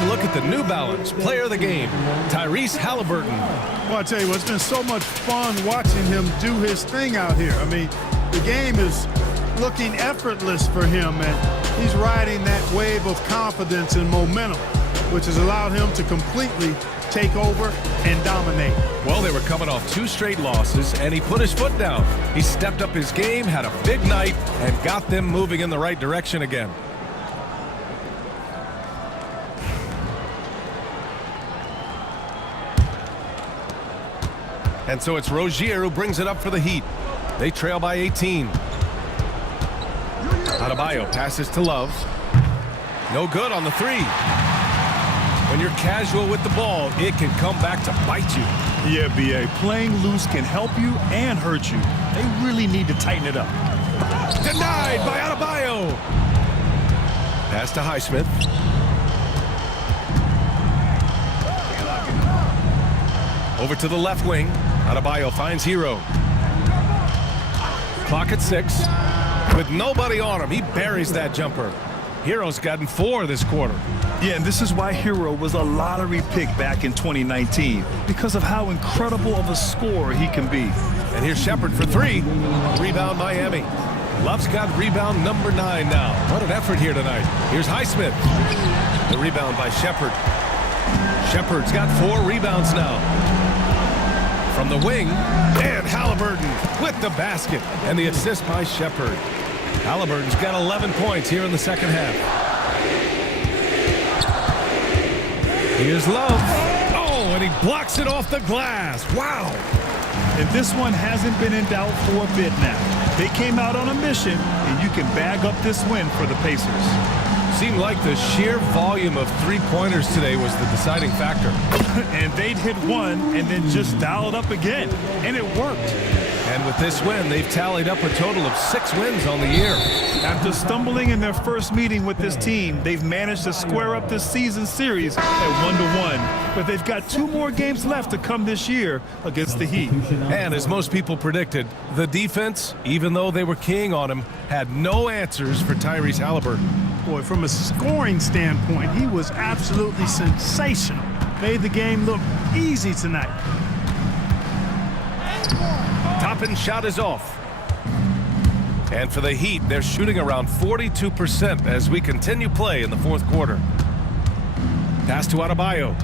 a look at the New Balance player of the game, Tyrese Halliburton. Well, I tell you what, it's been so much fun watching him do his thing out here. I mean, the game is looking effortless for him, and he's riding that wave of confidence and momentum, which has allowed him to completely take over and dominate. Well, they were coming off 2 straight losses, and he put his foot down. He stepped up his game, had a big night, and got them moving in the right direction again. And so it's Rozier who brings it up for the Heat. They trail by 18. Adebayo passes to Love. No good on the 3. When you're casual with the ball, it can come back to bite you. Yeah, B.A. Playing loose can help you and hurt you. They really need to tighten it up. Denied by Adebayo. Pass to Highsmith. Over to the left wing. Adebayo finds Hero. Clock at 6. With nobody on him, he buries that jumper. Hero's gotten 4 this quarter. Yeah, and this is why Hero was a lottery pick back in 2019, because of how incredible of a scorer he can be. And here's Shepherd for 3. Rebound Miami. Love's got rebound number 9 now. What an effort here tonight. Here's Highsmith. The rebound by Shepherd. Shepherd's got 4 rebounds now. From the wing, and Halliburton with the basket. And the assist by Shepherd. Halliburton's got 11 points here in the second half. Here's Love. Oh, and he blocks it off the glass. Wow. And this one hasn't been in doubt for a bit now. They came out on a mission, and you can bag up this win for the Pacers. Seemed like the sheer volume of 3-pointers today was the deciding factor. And they'd hit one and then just dial it up again. And it worked. And with this win, they've tallied up a total of 6 wins on the year. After stumbling in their first meeting with this team, they've managed to square up this season series at 1-1. But they've got 2 more games left to come this year against the Heat. And as most people predicted, the defense, even though they were keying on him, had no answers for Tyrese Halliburton. Boy, from a scoring standpoint, he was absolutely sensational. Made the game look easy tonight. Toppin shot is off. And for the Heat, they're shooting around 42% as we continue play in the 4th quarter. Pass to Adebayo.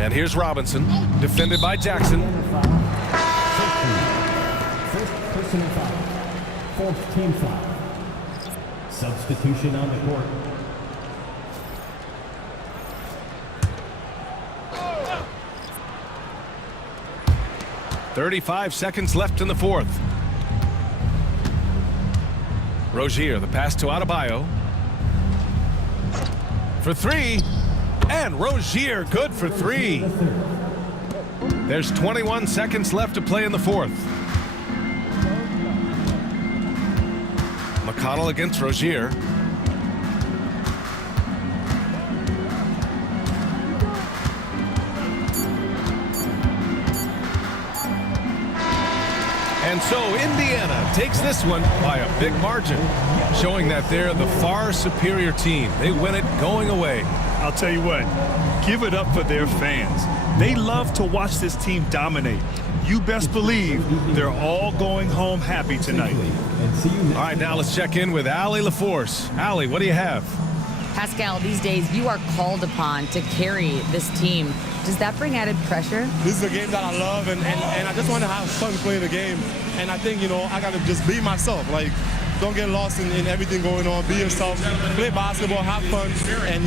And here's Robinson, defended by Jackson. First personal foul. 4th team foul. Substitution on the court. .35 seconds left in the 4th. Rozier, the pass to Adebayo. For 3. And Rozier, good for 3. There's 21 seconds left to play in the 4th. McConnell against Rozier. And so Indiana takes this one by a big margin, showing that they're the far superior team. They win it going away. I'll tell you what, give it up for their fans. They love to watch this team dominate. You best believe they're all going home happy tonight. All right, now let's check in with Allie LaForce. Allie, what do you have? Pascal, these days you are called upon to carry this team. Does that bring added pressure? This is a game that I love, and I just want to have fun playing the game. And I think, I got to just be myself. Like, don't get lost in everything going on. Be yourself, play basketball, have fun, and